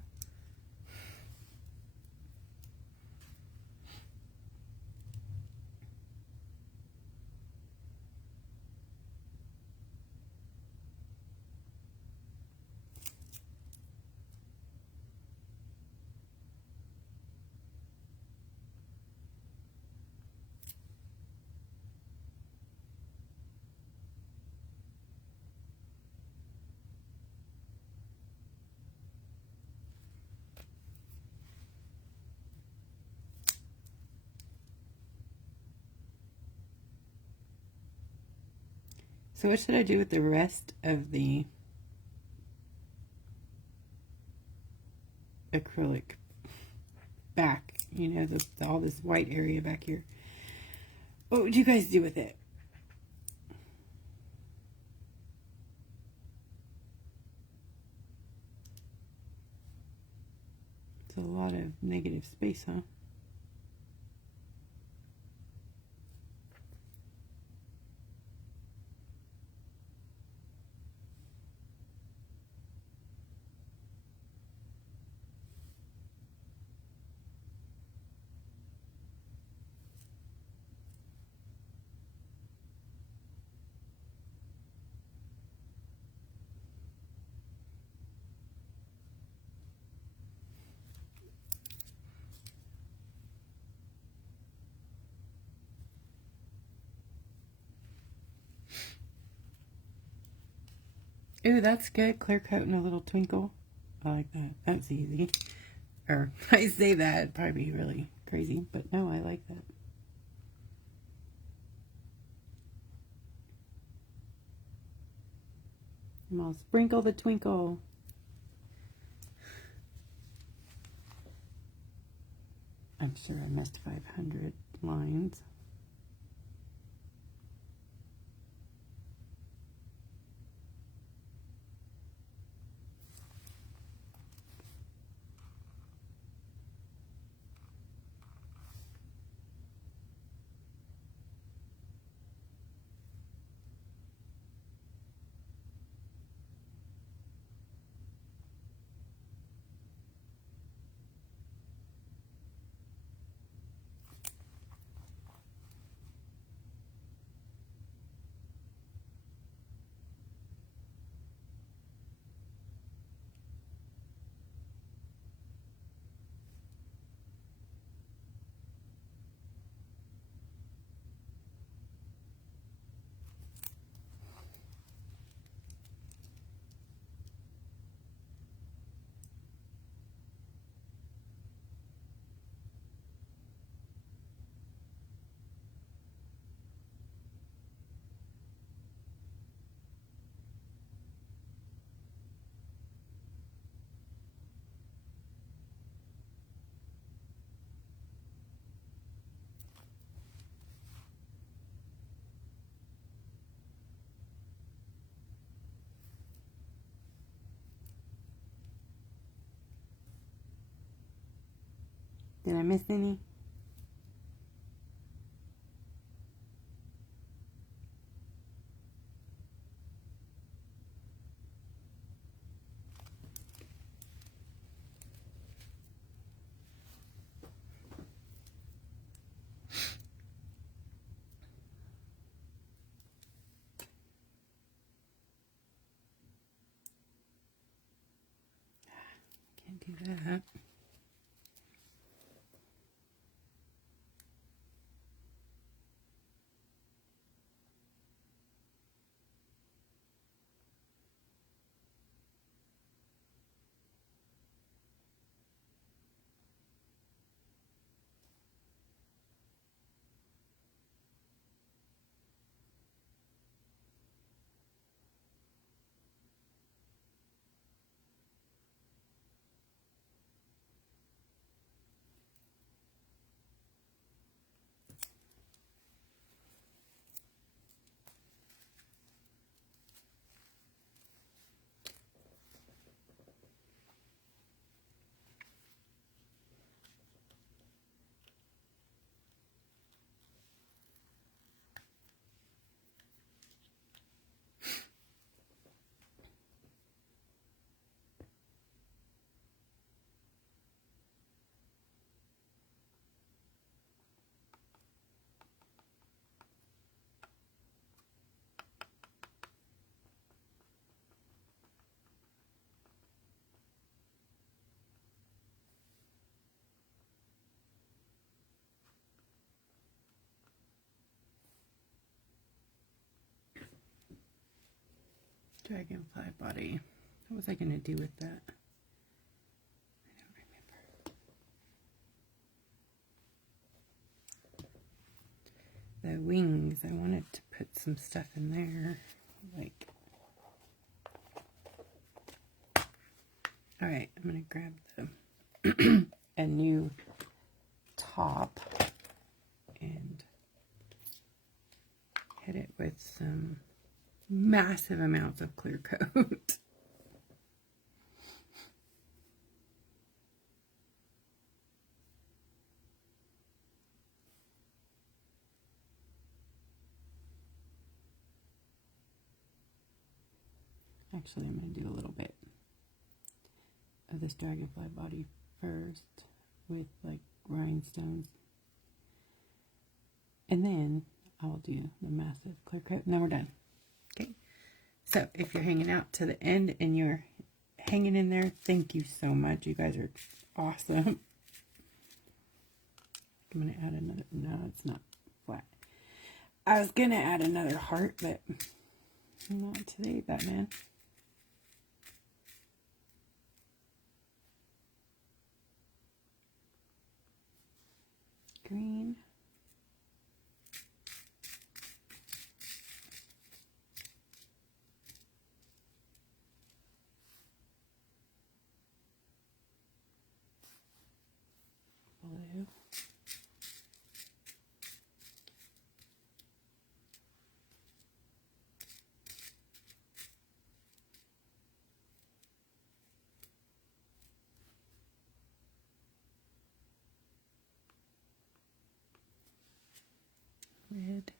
So what should I do with the rest of the acrylic back? You know, all this white area back here. What would you guys do with it? It's a lot of negative space, huh? Ooh, that's good. Clear coat and a little twinkle. I like that. That's easy. Or, I say that, it'd probably be really crazy, but no, I like that. And I'll sprinkle the twinkle. I'm sure I missed 500 lines. Did I miss any? do that. Dragonfly body. What was I going to do with that? I don't remember. The wings, I wanted to put some stuff in there. Like, alright, I'm going to grab the a new top and hit it with some massive amounts of clear coat. Actually, I'm going to do a little bit of this dragonfly body first with like rhinestones. And then I'll do the massive clear coat and then we're done. Okay. So if you're hanging out to the end and you're hanging in there, thank you so much. You guys are awesome. I'm going to add another, no, it's not flat. I was going to add another heart, but not today, Batman. Green. Blue. Red.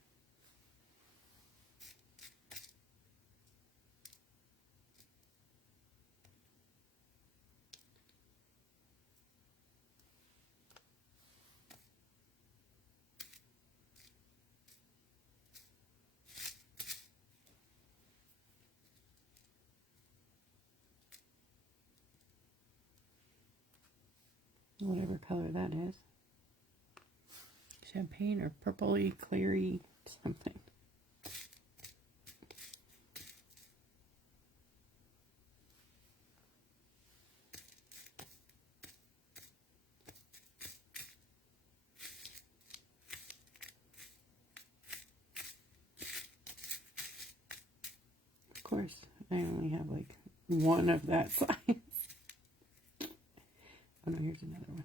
Whatever color that is. Champagne or purpley, cleary, something. Of course, I only have like one of that size. Oh no, here's another one.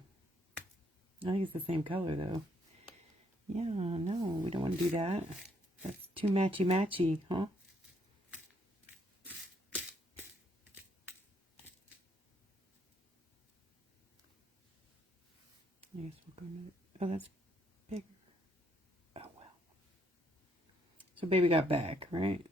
I think it's the same color though. Yeah, no, we don't want to do that. That's too matchy-matchy, huh? I guess we'll go another. Oh, that's bigger. Oh, well. So baby got back, right?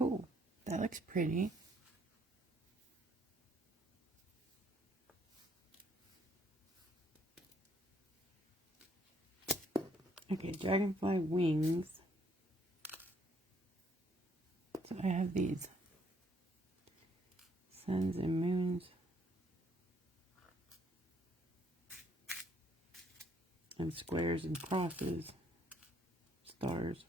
Cool. That looks pretty. Okay, dragonfly wings. So I have these suns and moons and squares and crosses, stars.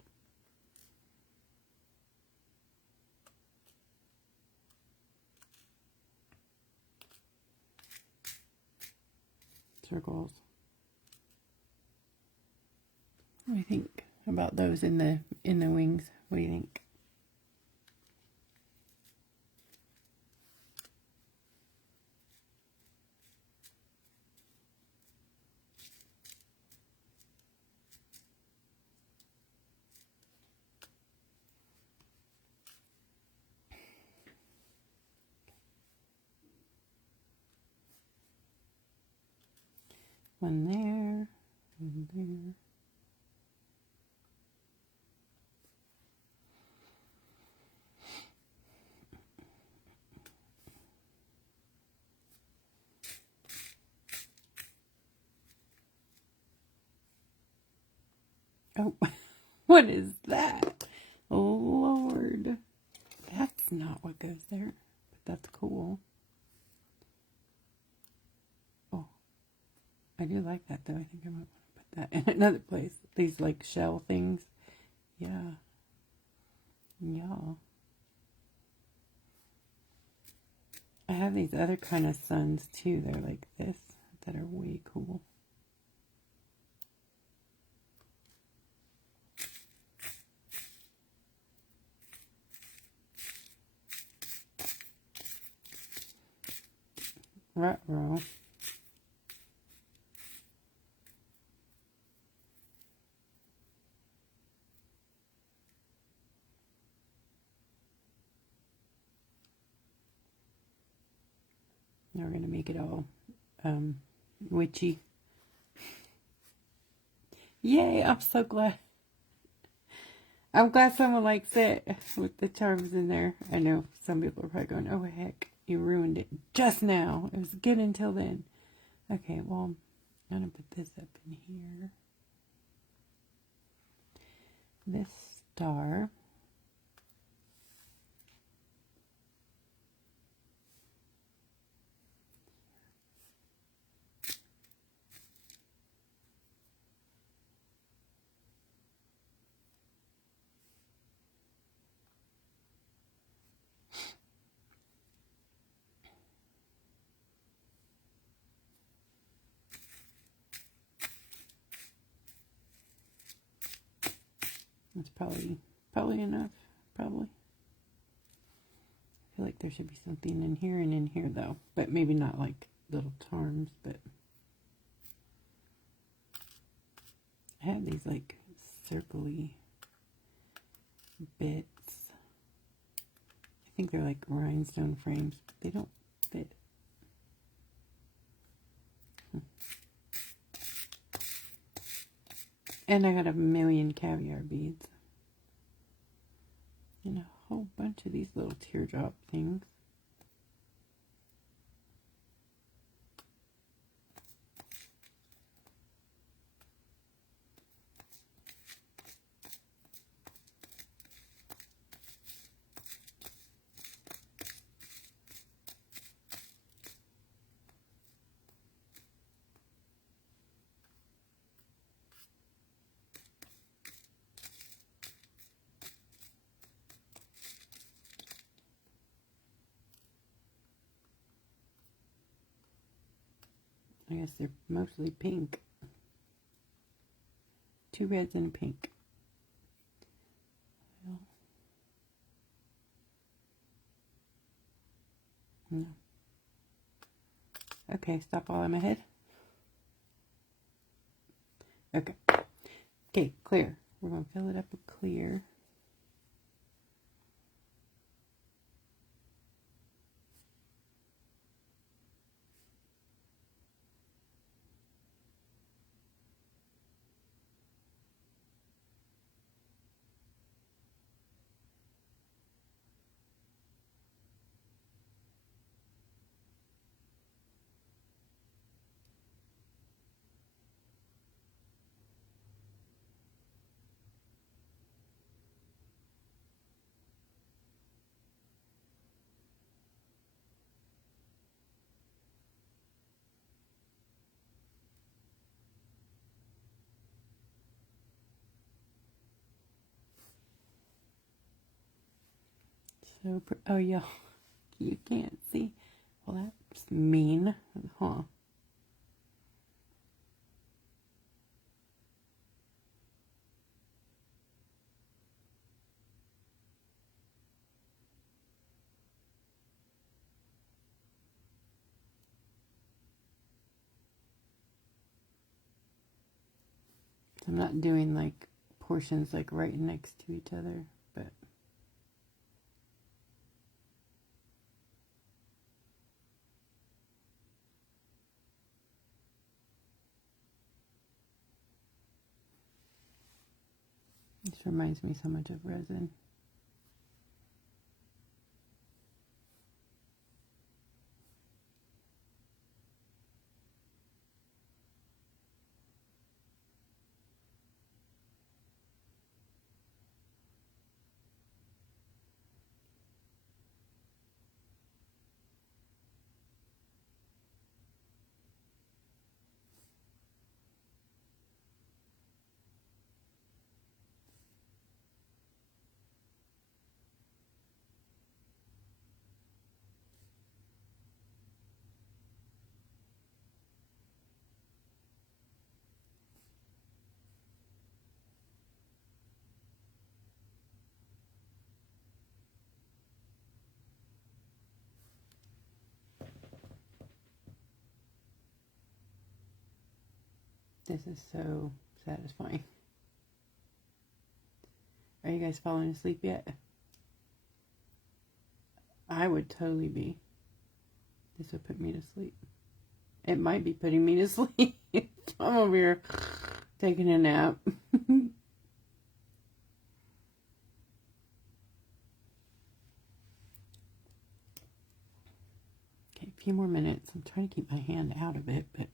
Circles. What do you think about those in the wings? What do you think? One there, one there. Oh, what is that? Oh, Lord. That's not what goes there, but that's cool. Oh, I do like that, though. I think I might want to put that in another place. These, like, shell things. Yeah. Yeah. I have these other kind of suns, too. They're like this, that are way cool. Ruh-roh. Now we're going to make it all witchy. Yay, I'm so glad. I'm glad someone likes it with the charms in there. I know some people are probably going, oh heck, you ruined it just now. It was good until then. Okay, well, I'm going to put this up in here. This star. That's probably enough. Probably. I feel like there should be something in here and in here though, but maybe not like little charms. But I have these like circly bits. I think they're like rhinestone frames, but they don't fit. And I got a million caviar beads. And a whole bunch of these little teardrop things. I guess they're mostly pink. 2 reds and a pink. Well, no. Okay, stop while I'm ahead. Okay. Okay, clear. We're going to fill it up with clear. So, oh, yeah, you can't see. Well, that's mean, huh? I'm not doing like portions like right next to each other, but this reminds me so much of resin. This is so satisfying. Are you guys falling asleep yet? I would totally be. This would put me to sleep. It might be putting me to sleep. I'm over here taking a nap. Okay, a few more minutes. I'm trying to keep my hand out of it, but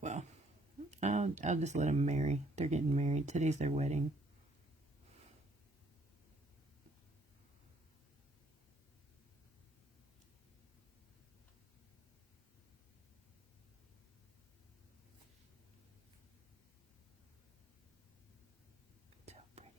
well, I'll just let them marry. They're getting married. Today's their wedding. So pretty.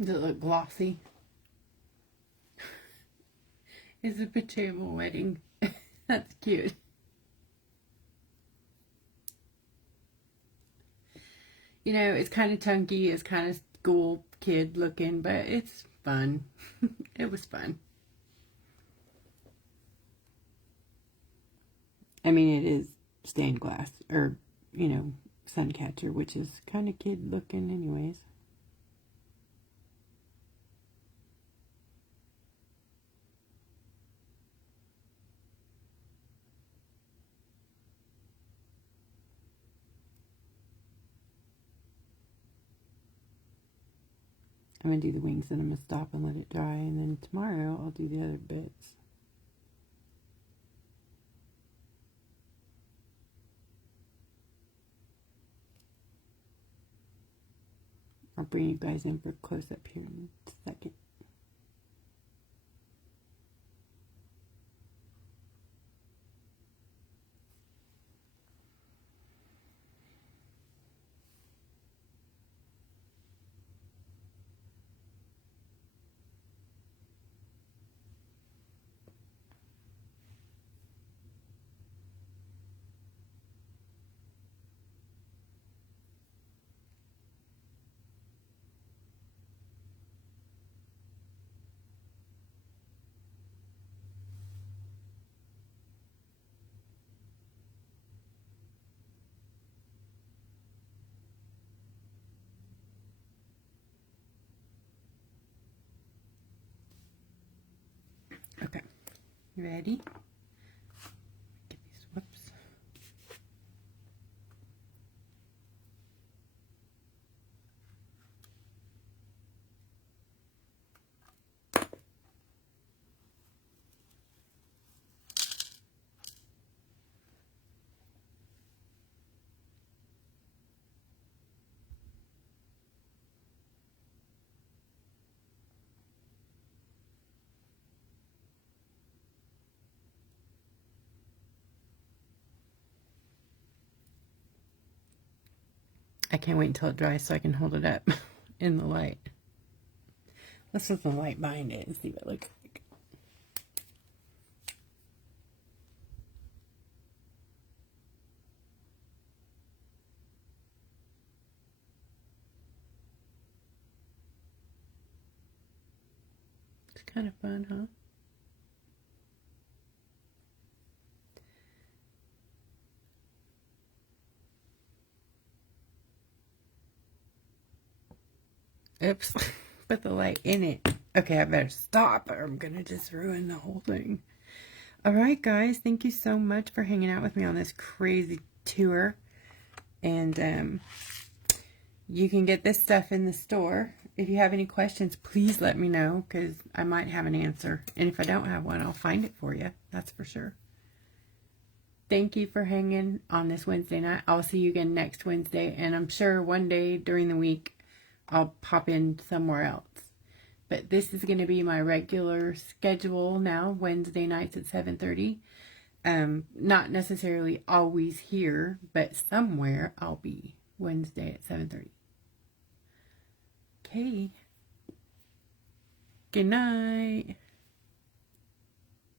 Does it look glossy? It's a pajama wedding. That's cute. You know, it's kind of chunky. It's kind of school kid looking, but it's fun. It was fun. I mean, it is stained glass, or, you know, sun catcher, which is kind of kid looking anyways. I'm going to do the wings, and I'm going to stop and let it dry, and then tomorrow I'll do the other bits. I'll bring you guys in for a close-up here in a second. Okay, you ready? Get these, whoops. I can't wait until it dries so I can hold it up in the light. Let's put the light behind it and see what it looks like. It's kind of fun, huh? Oops, put the light in it. Okay, I better stop or I'm gonna just ruin the whole thing. Alright guys, thank you so much for hanging out with me on this crazy tour. And you can get this stuff in the store. If you have any questions, please let me know, because I might have an answer. And if I don't have one, I'll find it for you. That's for sure. Thank you for hanging on this Wednesday night. I'll see you again next Wednesday. And I'm sure one day during the week, I'll pop in somewhere else. But this is going to be my regular schedule now, Wednesday nights at 7:30. Not necessarily always here, but somewhere I'll be Wednesday at 7:30. Okay. Good night.